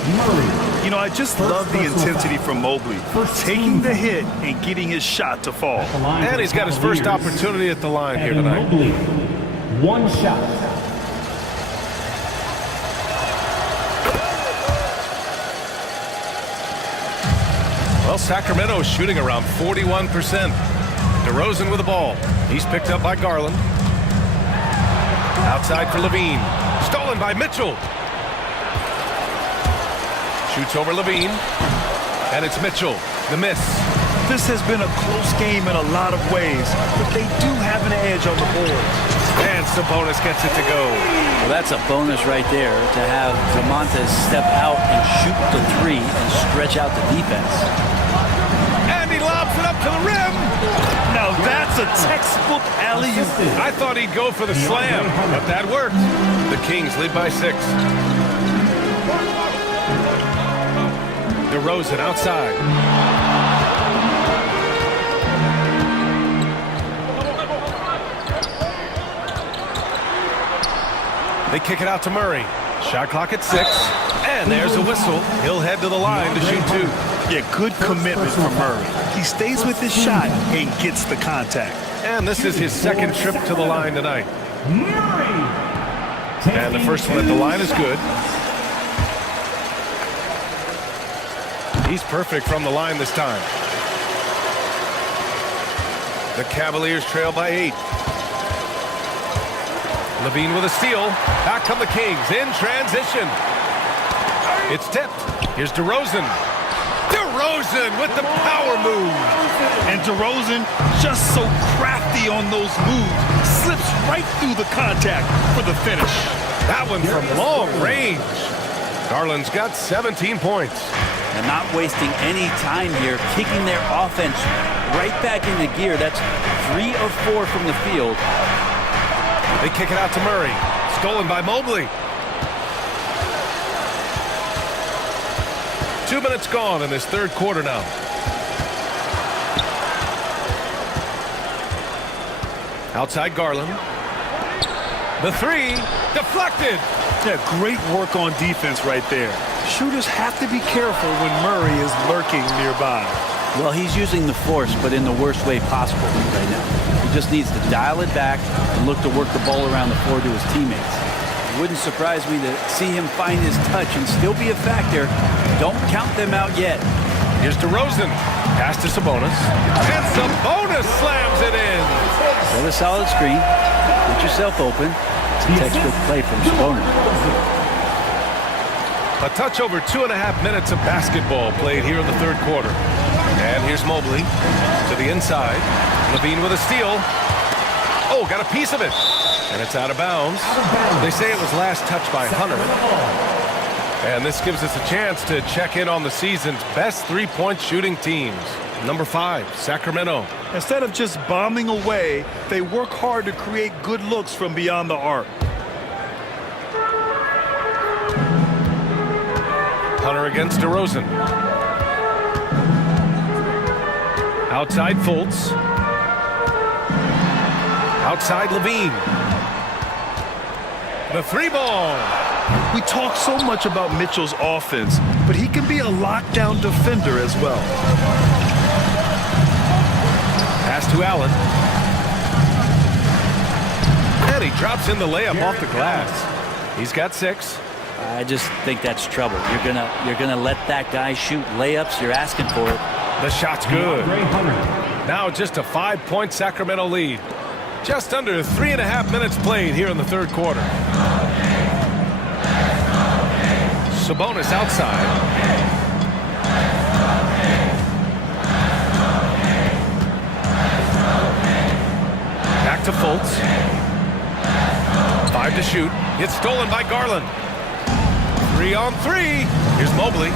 You know, I just love the intensity from Mobley. Taking the hit and getting his shot to fall. And he's got his first opportunity at the line here tonight. Mobley, 1 shot. Well, Sacramento is shooting around 41%. DeRozan with the ball. He's picked up by Garland. Outside for Levine. Stolen by Mitchell. Shoots over Levine. And it's Mitchell. The miss. This has been a close game in a lot of ways, but they do have an edge on the board. And Sabonis gets it to go. Well, that's a bonus right there to have Zamontes step out and shoot the 3 and stretch out the defense. And he lobs it up to the rim. Now that's a textbook alley-oop. I thought he'd go for the slam, but that worked. The Kings lead by 6. DeRozan outside. They kick it out to Murray. Shot clock at 6. And there's a whistle. He'll head to the line to shoot 2. Yeah, good commitment from Murray. He stays with his shot and gets the contact. And this is his second trip to the line tonight. Murray. And the first one at the line is good. He's perfect from the line this time. The Cavaliers trail by 8. Levine with a steal. Back come the Kings in transition. It's tipped. Here's DeRozan. DeRozan with the power move. And DeRozan, just so crafty on those moves, slips right through the contact for the finish. That one from long range. Garland's got 17 points. And not wasting any time here, kicking their offense right back into gear. That's 3 of 4 from the field. They kick it out to Murray. Stolen by Mobley. 2 minutes gone in this third quarter now. Outside Garland. The 3, deflected. Yeah, great work on defense right there. Shooters have to be careful when Murray is lurking nearby. Well, he's using the force, but in the worst way possible right now. He just needs to dial it back and look to work the ball around the floor to his teammates. It wouldn't surprise me to see him find his touch and still be a factor. Don't count them out yet. Here's DeRozan. Pass to Sabonis. And Sabonis slams it in. Set a solid screen. Get yourself open. It's a textbook play from Sabonis. A touch over 2.5 minutes of basketball played here in the third quarter. And here's Mobley to the inside. Levine with a steal. Oh, got a piece of it. And it's out of bounds. They say it was last touched by Hunter. And this gives us a chance to check in on the season's best three-point shooting teams. Number 5, Sacramento. Instead of just bombing away, they work hard to create good looks from beyond the arc. Hunter against DeRozan. Outside Fultz. Outside Levine. The 3-ball. We talk so much about Mitchell's offense, but he can be a lockdown defender as well. Pass to Allen. And he drops in the layup off the glass. He's got 6. I just think that's trouble. You're gonna let that guy shoot layups. You're asking for it. The shot's good. Now just a 5-point Sacramento lead. Just under 3.5 minutes played here in the third quarter. Sabonis outside. Back to Fultz. 5 to shoot. It's stolen by Garland. 3 on 3. Here's Mobley.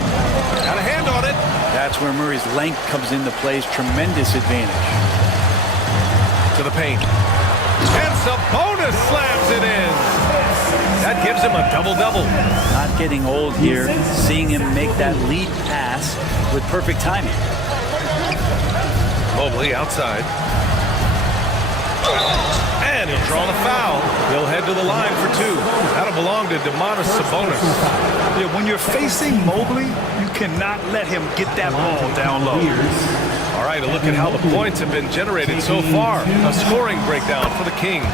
Got a hand on it. That's where Murray's length comes into play. Tremendous advantage. To the paint. And Sabonis slams it in. That gives him a double-double. Not getting old here. Seeing him make that lead pass with perfect timing. Mobley outside. And he'll draw the foul. He'll head to the line for 2. That'll belong to Domantas Sabonis. Yeah, when you're facing Mobley, you cannot let him get that ball down low. All right, a look at how the points have been generated so far. A scoring breakdown for the Kings.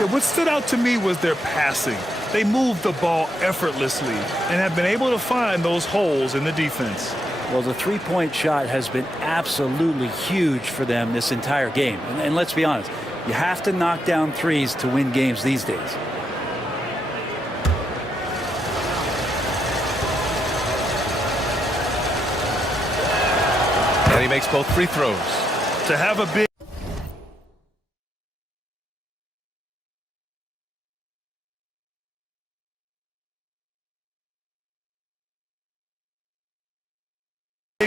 Yeah, what stood out to me was their passing. They moved the ball effortlessly and have been able to find those holes in the defense. Well, the three-point shot has been absolutely huge for them this entire game. And let's be honest, you have to knock down threes to win games these days. And he makes both free throws. To have a big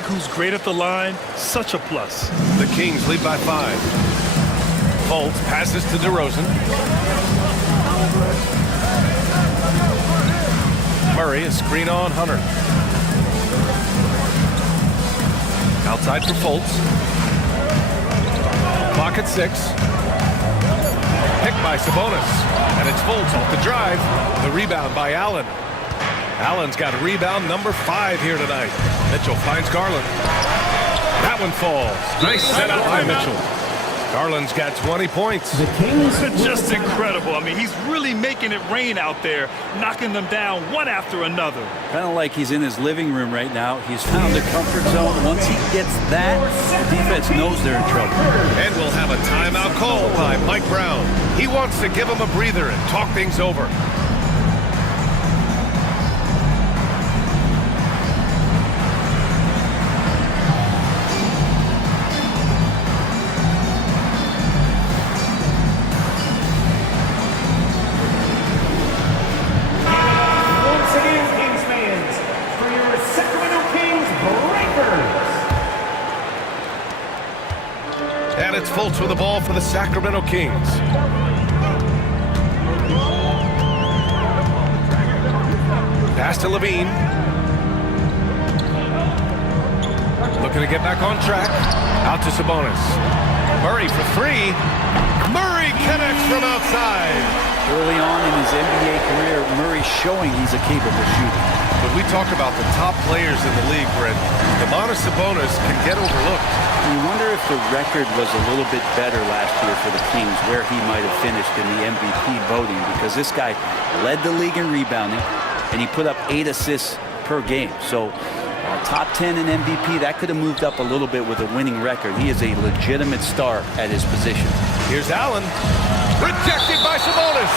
who's great at the line, such a plus. The Kings lead by 5. Fultz passes to DeRozan. Murray, a screen on Hunter. Outside for Fultz. Clock at 6. Picked by Sabonis. And it's Fultz off the drive. The rebound by Allen. Allen's got rebound number 5 here tonight. Mitchell finds Garland. That one falls. Nice set up by Mitchell. Garland's got 20 points. The Kings are just incredible. I mean, he's really making it rain out there, knocking them down one after another. Kind of like he's in his living room right now. He's found a comfort zone. Once he gets that, the defense knows they're in trouble. And we'll have a timeout call by Mike Brown. He wants to give him a breather and talk things over. Fultz with the ball for the Sacramento Kings. Pass to Levine. Looking to get back on track. Out to Sabonis. Murray for 3. Murray connects from outside. Early on in his NBA career, Murray's showing he's a capable shooter. When we talk about the top players in the league, Brent, Domantas Sabonis can get overlooked. You wonder if the record was a little bit better last year for the Kings, where he might have finished in the MVP voting, because this guy led the league in rebounding, and he put up 8 assists per game. So top 10 in MVP, that could have moved up a little bit with a winning record. He is a legitimate star at his position. Here's Allen. Rejected by Sabonis.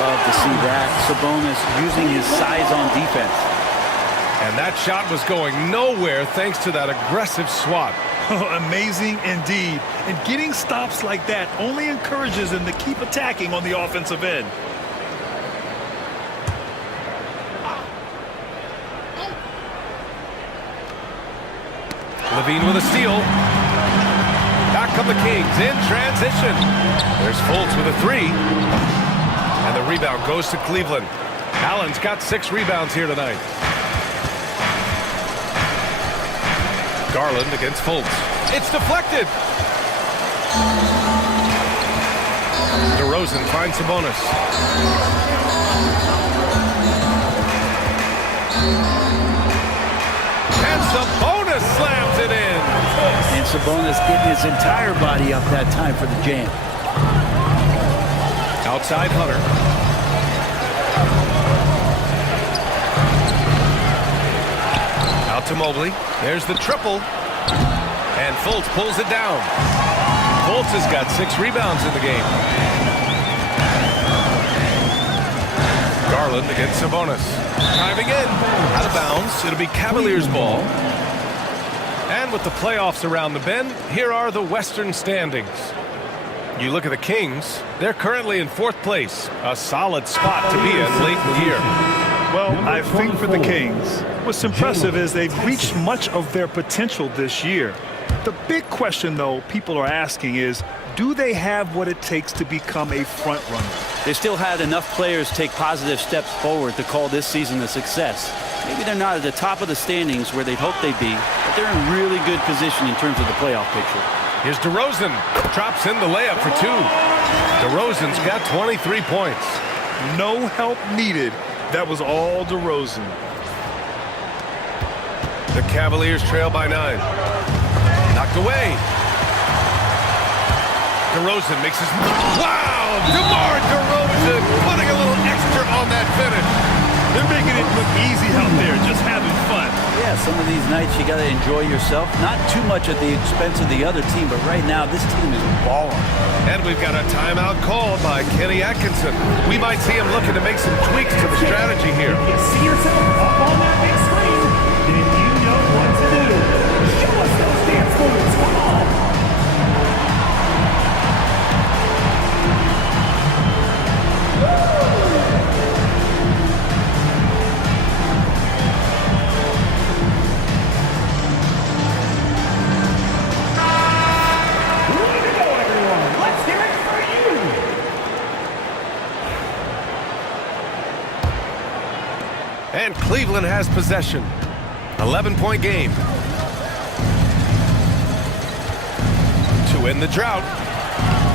Love to see that. Sabonis using his size on defense. And that shot was going nowhere thanks to that aggressive swat. Amazing indeed. And getting stops like that only encourages him to keep attacking on the offensive end. Levine with a steal. Back come the Kings in transition. There's Fultz with a three. And the rebound goes to Cleveland. Allen's got 6 rebounds here tonight. Garland against Fultz. It's deflected. DeRozan finds Sabonis. And Sabonis slams it in. And Sabonis getting his entire body up that time for the jam. Outside Hunter. Out to Mobley. There's the triple. And Fultz pulls it down. Fultz has got 6 rebounds in the game. Garland against Sabonis. Diving in. Out of bounds. It'll be Cavaliers ball. And with the playoffs around the bend, here are the Western standings. You look at the Kings, they're currently in 4th place. A solid spot to be in late in the year. Well, I think for the Kings, what's impressive is they've reached much of their potential this year. The big question, though, people are asking is, do they have what it takes to become a front runner? They still had enough players take positive steps forward to call this season a success. Maybe they're not at the top of the standings where they'd hope they'd be, but they're in really good position in terms of the playoff picture. Here's DeRozan. Drops in the layup for 2. DeRozan's got 23 points. No help needed. That was all DeRozan. The Cavaliers trail by 9. Knocked away. DeRozan makes his... Wow! DeMar DeRozan putting a little extra on that finish. They're making it look easy out there, just having fun. Yeah, some of these nights you got to enjoy yourself. Not too much at the expense of the other team, but right now this team is balling. And we've got a timeout called by Kenny Atkinson. We might see him looking to make some tweaks to the strategy here. You see yourself up on that big screen, then you know what to do. Show us those dance moves. Come on. Way to go, everyone. Let's hear it for you. And Cleveland has possession. 11-point game. To end the drought.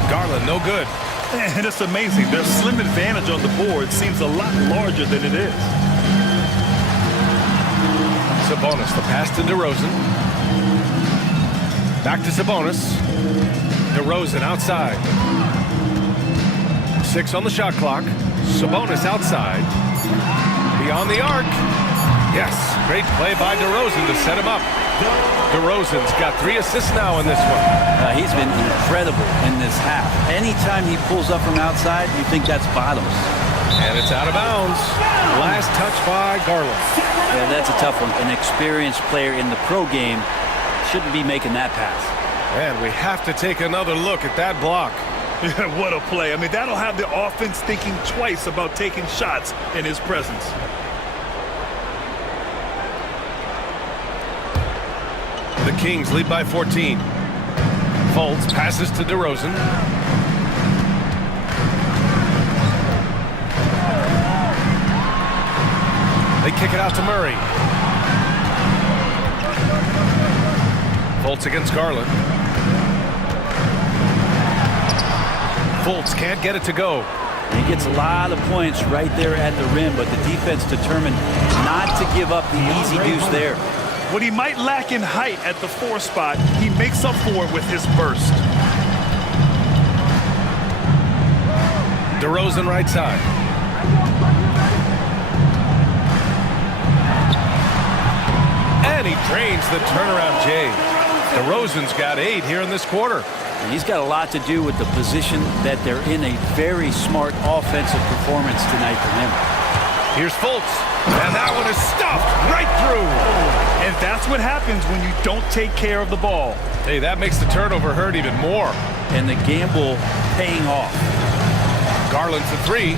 Garland, no good. And it's amazing. Their slim advantage on the board seems a lot larger than it is. Sabonis, the pass to DeRozan. Back to Sabonis. DeRozan outside. 6 on the shot clock. Sabonis outside. Beyond the arc. Yes, great play by DeRozan to set him up. DeRozan's got 3 assists now in this one. He's been incredible in this half. Anytime he pulls up from outside, you think that's bottoms. And it's out of bounds. Last touch by Garland. Yeah, that's a tough one. An experienced player in the pro game shouldn't be making that pass. And we have to take another look at that block. What a play. I mean, that'll have the offense thinking twice about taking shots in his presence. The Kings lead by 14. Fultz passes to DeRozan. They kick it out to Murray. Fultz against Garland. Fultz can't get it to go. He gets a lot of points right there at the rim, but the defense determined not to give up the easy deuce there. What he might lack in height at the 4 spot, he makes up for it with his burst. DeRozan right side. And he drains the turnaround J. DeRozan's got 8 here in this quarter. And he's got a lot to do with the position that they're in. A very smart offensive performance tonight for him. Here's Fultz, and that one is stuffed right through. And that's what happens when you don't take care of the ball. Hey, that makes the turnover hurt even more. And the gamble paying off. Garland for three.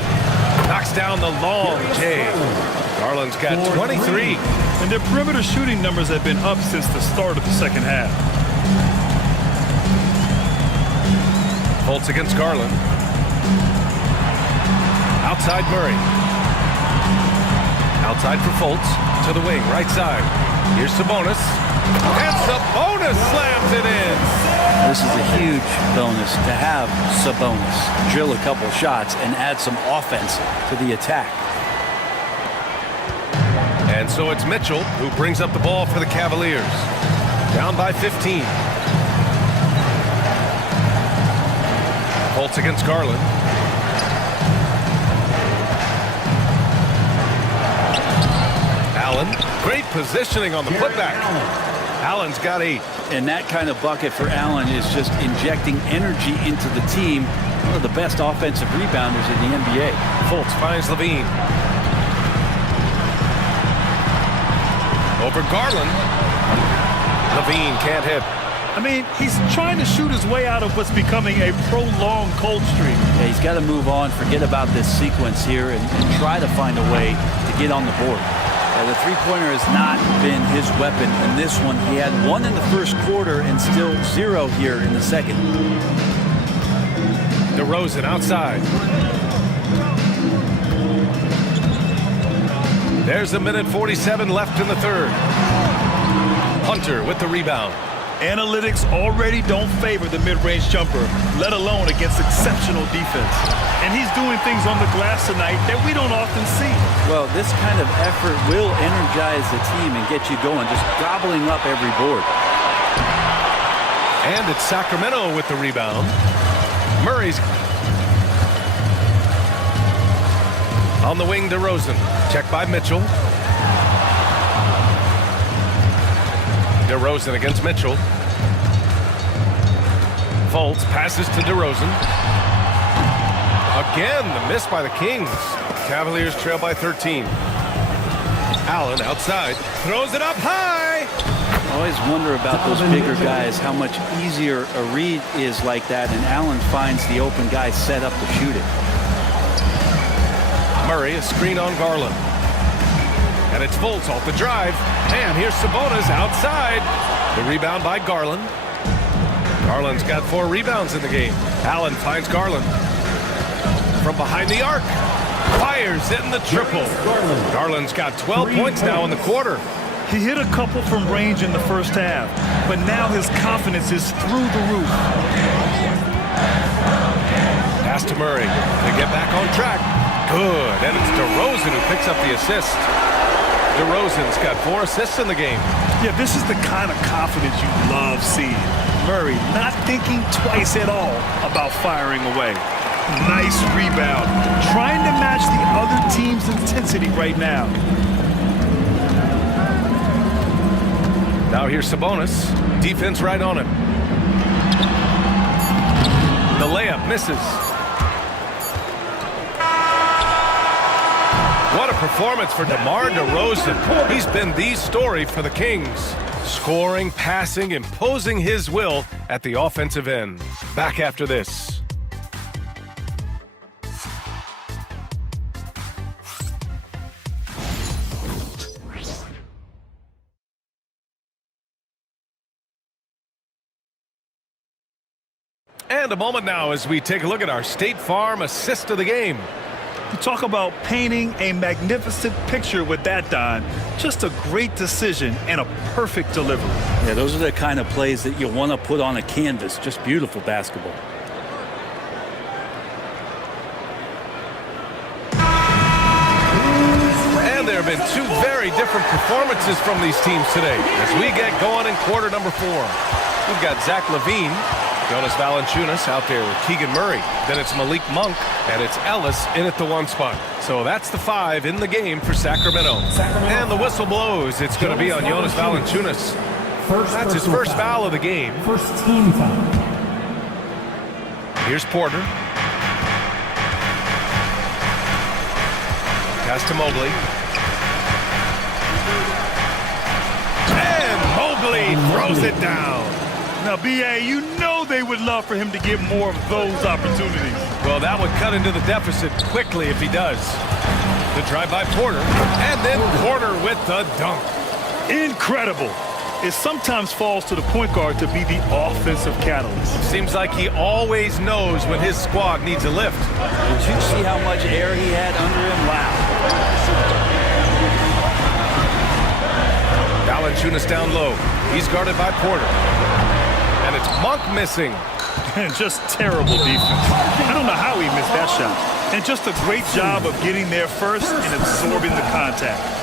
Knocks down the long J. Garland's got 23. And their perimeter shooting numbers have been up since the start of the second half. Fultz against Garland. Outside Murray. Outside for Fultz. To the wing, right side. Here's Sabonis. And Sabonis slams it in. This is a huge bonus to have Sabonis drill a couple shots and add some offense to the attack. And so it's Mitchell who brings up the ball for the Cavaliers. Down by 15. Fultz against Garland. Allen, great positioning on the putback. Allen's got 8. And that kind of bucket for Allen is just injecting energy into the team. One of the best offensive rebounders in the NBA. Fultz finds Levine. Over Garland. Levine can't hit. I mean, he's trying to shoot his way out of what's becoming a prolonged cold streak. Yeah, he's got to move on, forget about this sequence here, and try to find a way to get on the board. The three-pointer has not been his weapon in this one. He had 1 in the first quarter and still 0 here in the second. DeRozan outside. There's 1:47 left in the third. Hunter with the rebound. Analytics already don't favor the mid-range jumper, let alone against exceptional defense. And he's doing things on the glass tonight that we don't often see. Well, this kind of effort will energize the team and get you going, just gobbling up every board. And it's Sacramento with the rebound. Murray's on the wing. DeRozan. Check by Mitchell. DeRozan against Mitchell. Fultz passes to DeRozan. Again, the miss by the Kings. Cavaliers trail by 13. Allen outside. Throws it up high. I always wonder about those bigger guys, how much easier a read is like that, and Allen finds the open guy set up to shoot it. Murray, a screen on Garland. And it's Fultz off the drive. And here's Sabonis outside. The rebound by Garland. Garland's got 4 rebounds in the game. Allen finds Garland. From behind the arc. Fires in the triple. Garland's got 12 points now in the quarter. He hit a couple from range in the first half, but now his confidence is through the roof. Pass to Murray. They get back on track. Good. And it's DeRozan who picks up the assist. DeRozan's got 4 assists in the game. Yeah, this is the kind of confidence you love seeing. Murray not thinking twice at all about firing away. Nice rebound. Trying to match the other team's intensity right now. Now here's Sabonis. Defense right on him. The layup misses. What a performance for DeMar DeRozan. He's been the story for the Kings. Scoring, passing, imposing his will at the offensive end. Back after this. And a moment now as we take a look at our State Farm assist of the game. You talk about painting a magnificent picture with that, Don. Just a great decision and a perfect delivery. Yeah, those are the kind of plays that you want to put on a canvas. Just beautiful basketball. And there have been 2 very different performances from these teams today as we get going in quarter number 4. We've got Zach LaVine, Jonas Valanciunas out there with Keegan Murray. Then it's Malik Monk, and it's Ellis in at the 1 spot. So that's the 5 in the game for Sacramento. And the whistle blows. It's going to be on Jonas Valanciunas. That's his first foul of the game. First team foul. Here's Porter. Pass to Mobley. And Mobley throws it down. Now, B.A., you know they would love for him to get more of those opportunities. Well, that would cut into the deficit quickly if he does. The drive by Porter, and then Porter with the dunk. Incredible. It sometimes falls to the point guard to be the offensive catalyst. Seems like he always knows when his squad needs a lift. Did you see how much air he had under him? Wow. Valanciunas down low. He's guarded by Porter. And it's Monk missing. And just terrible defense. I don't know how he missed that shot. And just a great job of getting there first and absorbing the contact.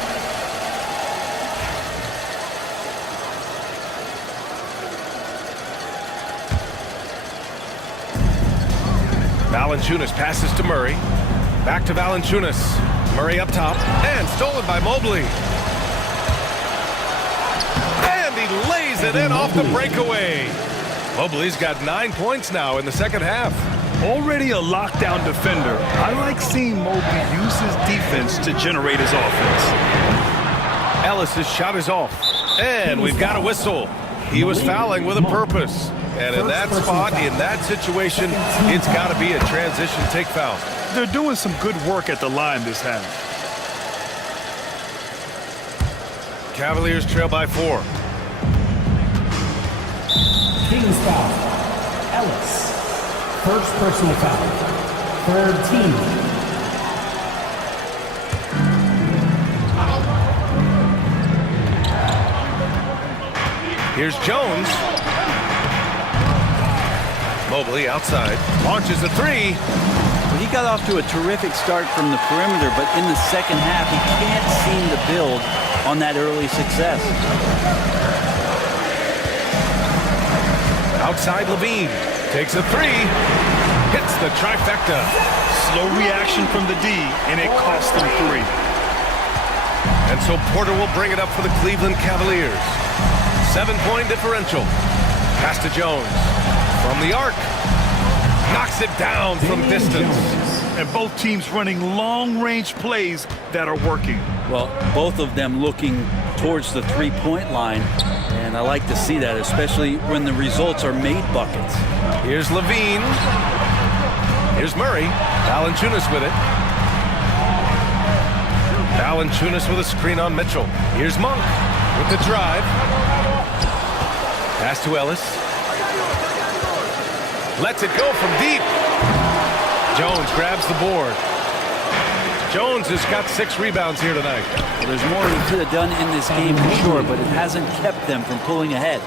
Valanciunas passes to Murray. Back to Valanciunas. Murray up top. And stolen by Mobley. And he lays it in off the breakaway. Mobley's got 9 points now in the second half. Already a lockdown defender, I like seeing Mobley use his defense to generate his offense. Ellis's shot is off. And we've got a whistle. He was fouling with a purpose. And in that spot, in that situation, it's got to be a transition take foul. They're doing some good work at the line this half. Cavaliers trail by 4. Kings foul. Ellis. First personal foul. Third team. Here's Jones. Mobley outside. Launches a three. Well, he got off to a terrific start from the perimeter, but in the second half, he can't seem to build on that early success. Outside Levine. Takes a three. Hits the trifecta. Slow reaction from the D, and it cost them 3. And so Porter will bring it up for the Cleveland Cavaliers. 7-point differential. Pass to Jones. From the arc. Knocks it down from distance. And both teams running long-range plays that are working. Well, both of them looking towards the three-point line, and I like to see that, especially when the results are made buckets. Here's Levine. Here's Murray. Valanciunas with it. Valanciunas with a screen on Mitchell. Here's Monk with the drive. Pass to Ellis. Lets it go from deep. Jones grabs the board. Jones has got 6 rebounds here tonight. Well, there's more he could have done in this game for sure, but it hasn't kept them from pulling ahead.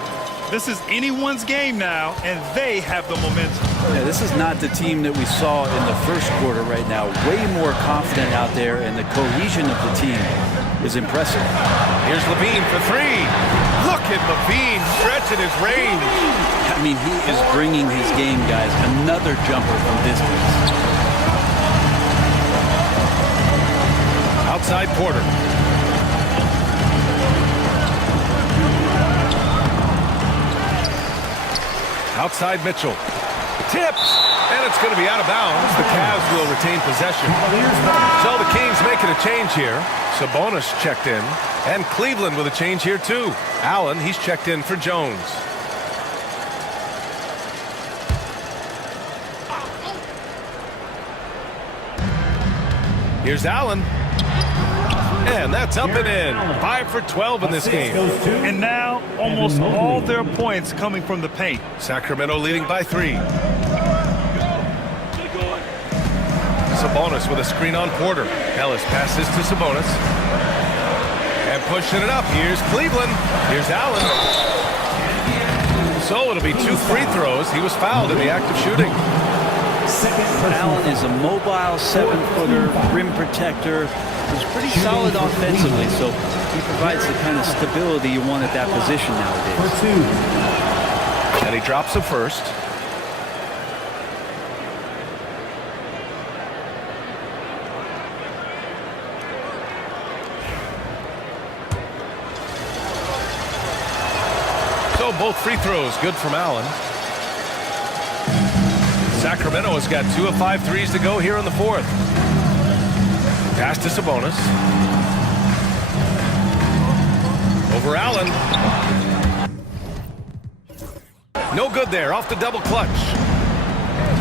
This is anyone's game now, and they have the momentum. Yeah, this is not the team that we saw in the first quarter right now. Way more confident out there, and the cohesion of the team is impressive. Here's Levine for 3. Look at Levine stretching his range. I mean, he is bringing his game, guys. Another jumper from distance. Outside Porter. Outside Mitchell. Tips. And it's going to be out of bounds. The Cavs will retain possession. So the Kings making a change here. Sabonis checked in. And Cleveland with a change here too. Allen, he's checked in for Jones. Here's Allen. And that's up and in. 5 for 12 in this game. And now almost all their points coming from the paint. Sacramento leading by 3. Sabonis with a screen on Porter. Ellis passes to Sabonis. And pushing it up. Here's Cleveland. Here's Allen. So it'll be 2 free throws. He was fouled in the act of shooting. Allen is a mobile 7-footer, rim protector. He's pretty solid offensively, so he provides the kind of stability you want at that position nowadays. And he drops the first. So both free throws good from Allen. Sacramento has got 2 of 5 threes to go here in the 4th. Pass to Sabonis. Over Allen. No good there, off the double clutch.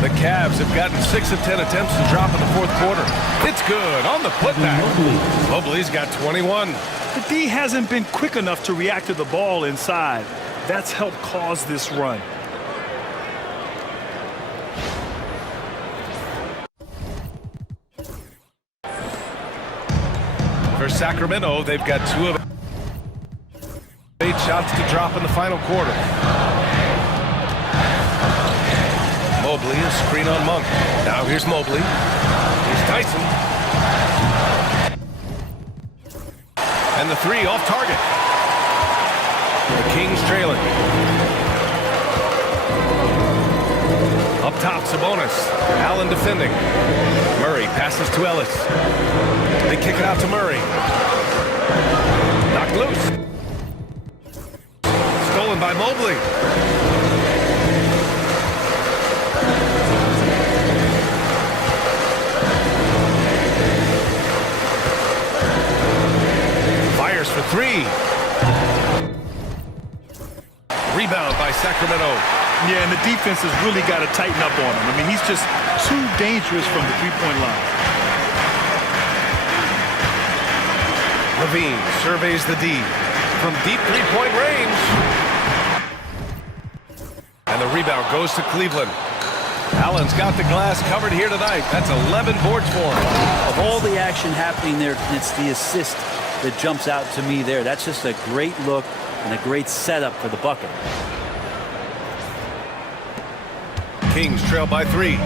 The Cavs have gotten 6 of 10 attempts to drop in the fourth quarter. It's good on the putback. Mobley's got 21. The D hasn't been quick enough to react to the ball inside. That's helped cause this run. For Sacramento, they've got 2 of 8 shots to drop in the final quarter. Mobley, a screen on Monk. Now here's Mobley. Here's Tyson. And the 3 off target. The Kings trailing. Up top, Sabonis. Allen defending. Murray passes to Ellis. They kick it out to Murray. Knocked loose. Stolen by Mobley. Fires for 3. Rebound by Sacramento. Yeah, and the defense has really got to tighten up on him. I mean, he's just too dangerous from the three-point line. Levine surveys the D from deep three-point range. And the rebound goes to Cleveland. Allen's got the glass covered here tonight. That's 11 boards for him. Of all the action happening there, it's the assist that jumps out to me there. That's just a great look and a great setup for the bucket. Kings trail by 3.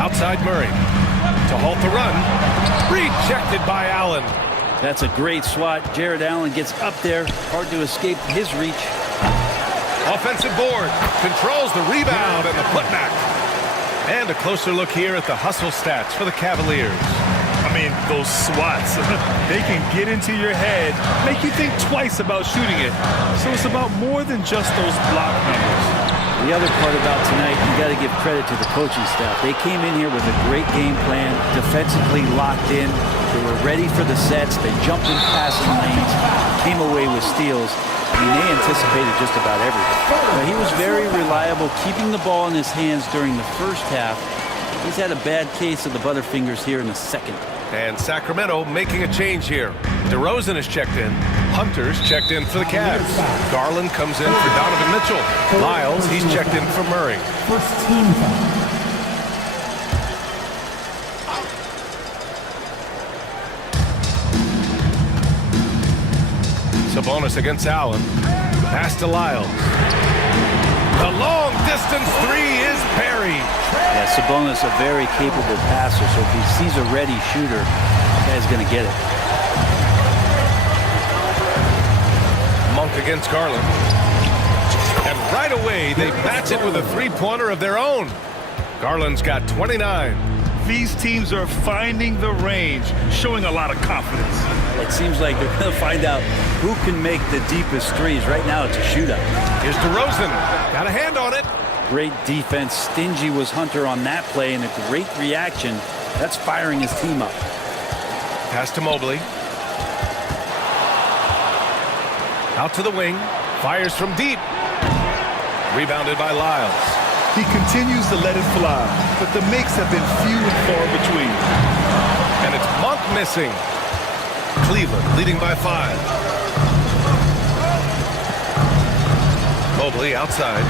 Outside Murray. To halt the run. Rejected by Allen. That's a great swat. Jared Allen gets up there. Hard to escape his reach. Offensive board. Controls the rebound and the putback. And a closer look here at the hustle stats for the Cavaliers. I mean, those swats, they can get into your head, make you think twice about shooting it. So it's about more than just those block numbers. The other part about tonight, you got to give credit to the coaching staff. They came in here with a great game plan, defensively locked in. They were ready for the sets. They jumped in passing lanes, came away with steals. I mean, they anticipated just about everything. Now, he was very reliable, keeping the ball in his hands during the first half. He's had a bad case of the butterfingers here in the second. And Sacramento making a change here. DeRozan is checked in. Hunter's checked in for the Cavs. Garland comes in for Donovan Mitchell. Lyles, he's checked in for Murray. First team foul. Sabonis against Allen. Pass to Lyles. The long distance 3 is buried. Yeah, Sabonis a very capable passer, so if he sees a ready shooter, the guy's going to get it. Monk against Garland. And right away, they match it with a three-pointer of their own. Garland's got 29. These teams are finding the range, showing a lot of confidence. It seems like they're going to find out who can make the deepest threes. Right now, it's a shootout. Here's DeRozan. Got a hand on it. Great defense. Stingy was Hunter on that play, and a great reaction. That's firing his team up. Pass to Mobley. Out to the wing. Fires from deep. Rebounded by Lyles. He continues to let it fly, but the makes have been few and far between. And it's Monk missing. Cleveland leading by 5. Mobley outside.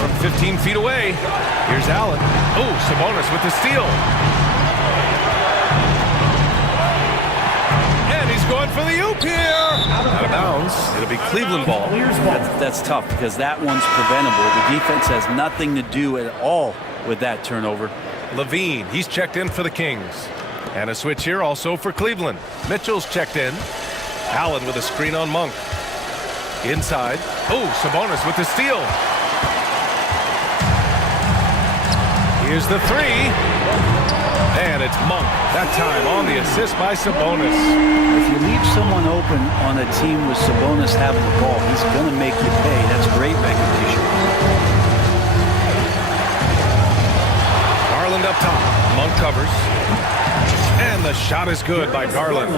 From 15 feet away, here's Allen. Oh, Sabonis with the steal. And he's going for the oop here. Out of bounds. It'll be Cleveland ball. That's tough because that one's preventable. The defense has nothing to do at all with that turnover. Levine, he's checked in for the Kings. And a switch here also for Cleveland. Mitchell's checked in. Allen with a screen on Monk. Inside. Oh, Sabonis with the steal. Here's the 3. And it's Monk. That time on the assist by Sabonis. If you leave someone open on a team with Sabonis having the ball, he's going to make you pay. That's great recognition. Garland up top. Monk covers. And the shot is good by Garland.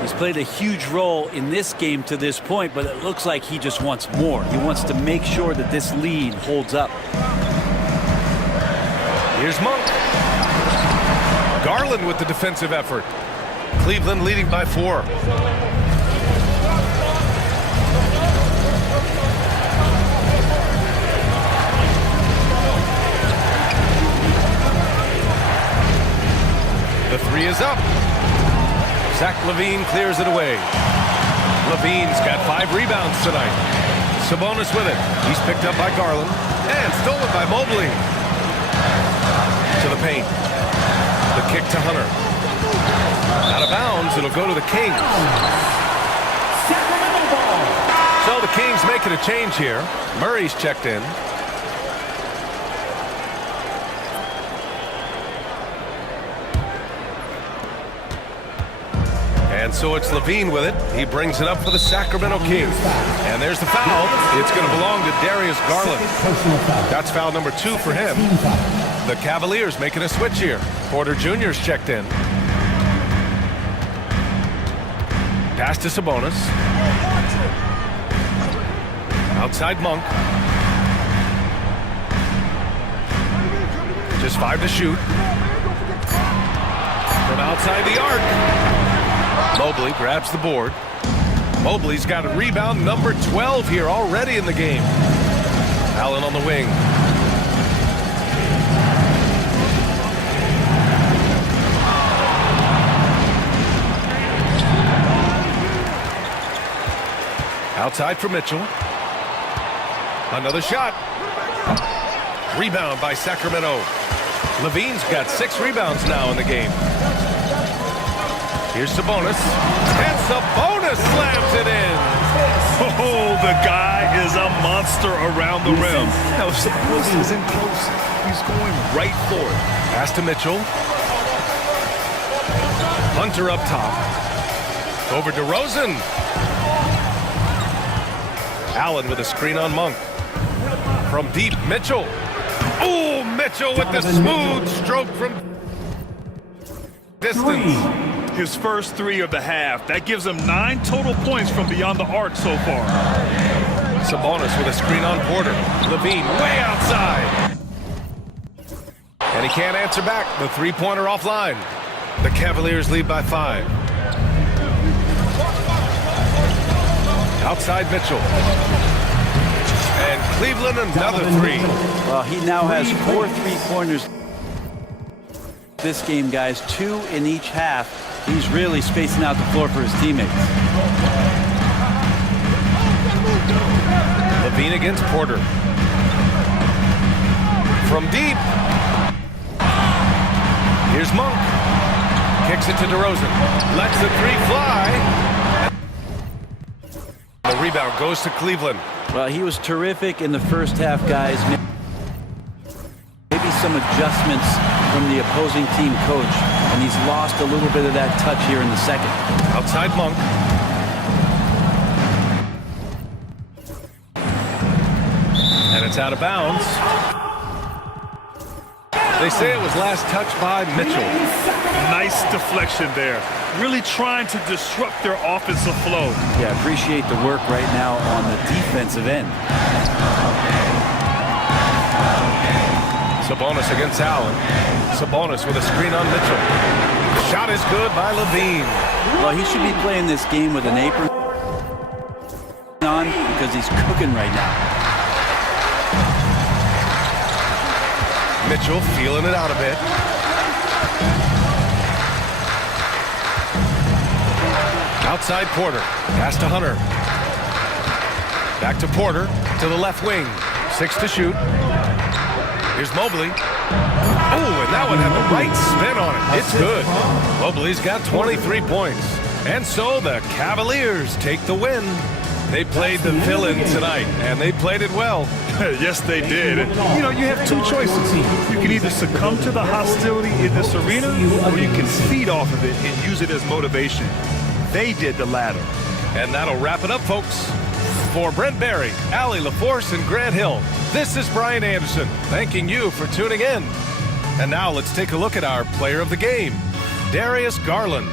He's played a huge role in this game to this point, but it looks like he just wants more. He wants to make sure that this lead holds up. Here's Monk. Garland with the defensive effort. Cleveland leading by 4. The 3 is up. Zach LaVine clears it away. LaVine's got 5 rebounds tonight. Sabonis with it. He's picked up by Garland and stolen by Mobley. To the paint. The kick to Hunter. Out of bounds. It'll go to the Kings. So the Kings making a change here. Murray's checked in. And so it's LaVine with it. He brings it up for the Sacramento Kings. And there's the foul. It's going to belong to Darius Garland. That's foul number 2 for him. The Cavaliers making a switch here. Porter Jr.'s checked in. Pass to Sabonis. Outside Monk. Just 5 to shoot. From outside the arc. Mobley grabs the board. Mobley's got a rebound number 12 here already in the game. Allen on the wing. Outside for Mitchell. Another shot. Rebound by Sacramento. LaVine's got 6 rebounds now in the game. Here's Sabonis. And Sabonis slams it in. Oh, the guy is a monster around the rim. Now, if Sabonis isn't close, he's going right for it. Pass to Mitchell. Hunter up top. Over to Rosen. Allen with a screen on Monk. From deep, Mitchell. Oh, Mitchell with the smooth stroke from distance. His first 3 of the half. That gives him 9 total points from beyond the arc so far. Sabonis with a screen on Porter. LaVine way outside. And he can't answer back. The 3-pointer offline. The Cavaliers lead by 5. Outside Mitchell. And Cleveland another 3. Well, he now has 4 3-pointers this game, guys. 2 in each half. He's really spacing out the floor for his teammates. LaVine against Porter. From deep. Here's Monk. Kicks it to DeRozan. Lets the 3 fly. The rebound goes to Cleveland. Well, he was terrific in the first half, guys. Maybe some adjustments from the opposing team coach, and he's lost a little bit of that touch here in the second. Outside Monk. And it's out of bounds. They say it was last touched by Mitchell. Nice deflection there. Really trying to disrupt their offensive flow. Yeah, appreciate the work right now on the defensive end. Sabonis against Allen. Sabonis with a screen on Mitchell. Shot is good by LaVine. Well, he should be playing this game with an apron on because he's cooking right now. Mitchell feeling it out a bit. Outside Porter. Pass to Hunter. Back to Porter. To the left wing. 6 to shoot. Here's Mobley. Oh, and that one had the right spin on it. It's good. Mobley's got 23 points. And so the Cavaliers take the win. They played the fill-in tonight, and they played it well. Yes, they did. You know, you have 2 choices. You can either succumb to the hostility in this arena, or you can feed off of it and use it as motivation. They did the latter. And that'll wrap it up, folks. For Brent Barry, Allie LaForce, and Grant Hill, this is Brian Anderson, thanking you for tuning in. And now let's take a look at our player of the game, Darius Garland.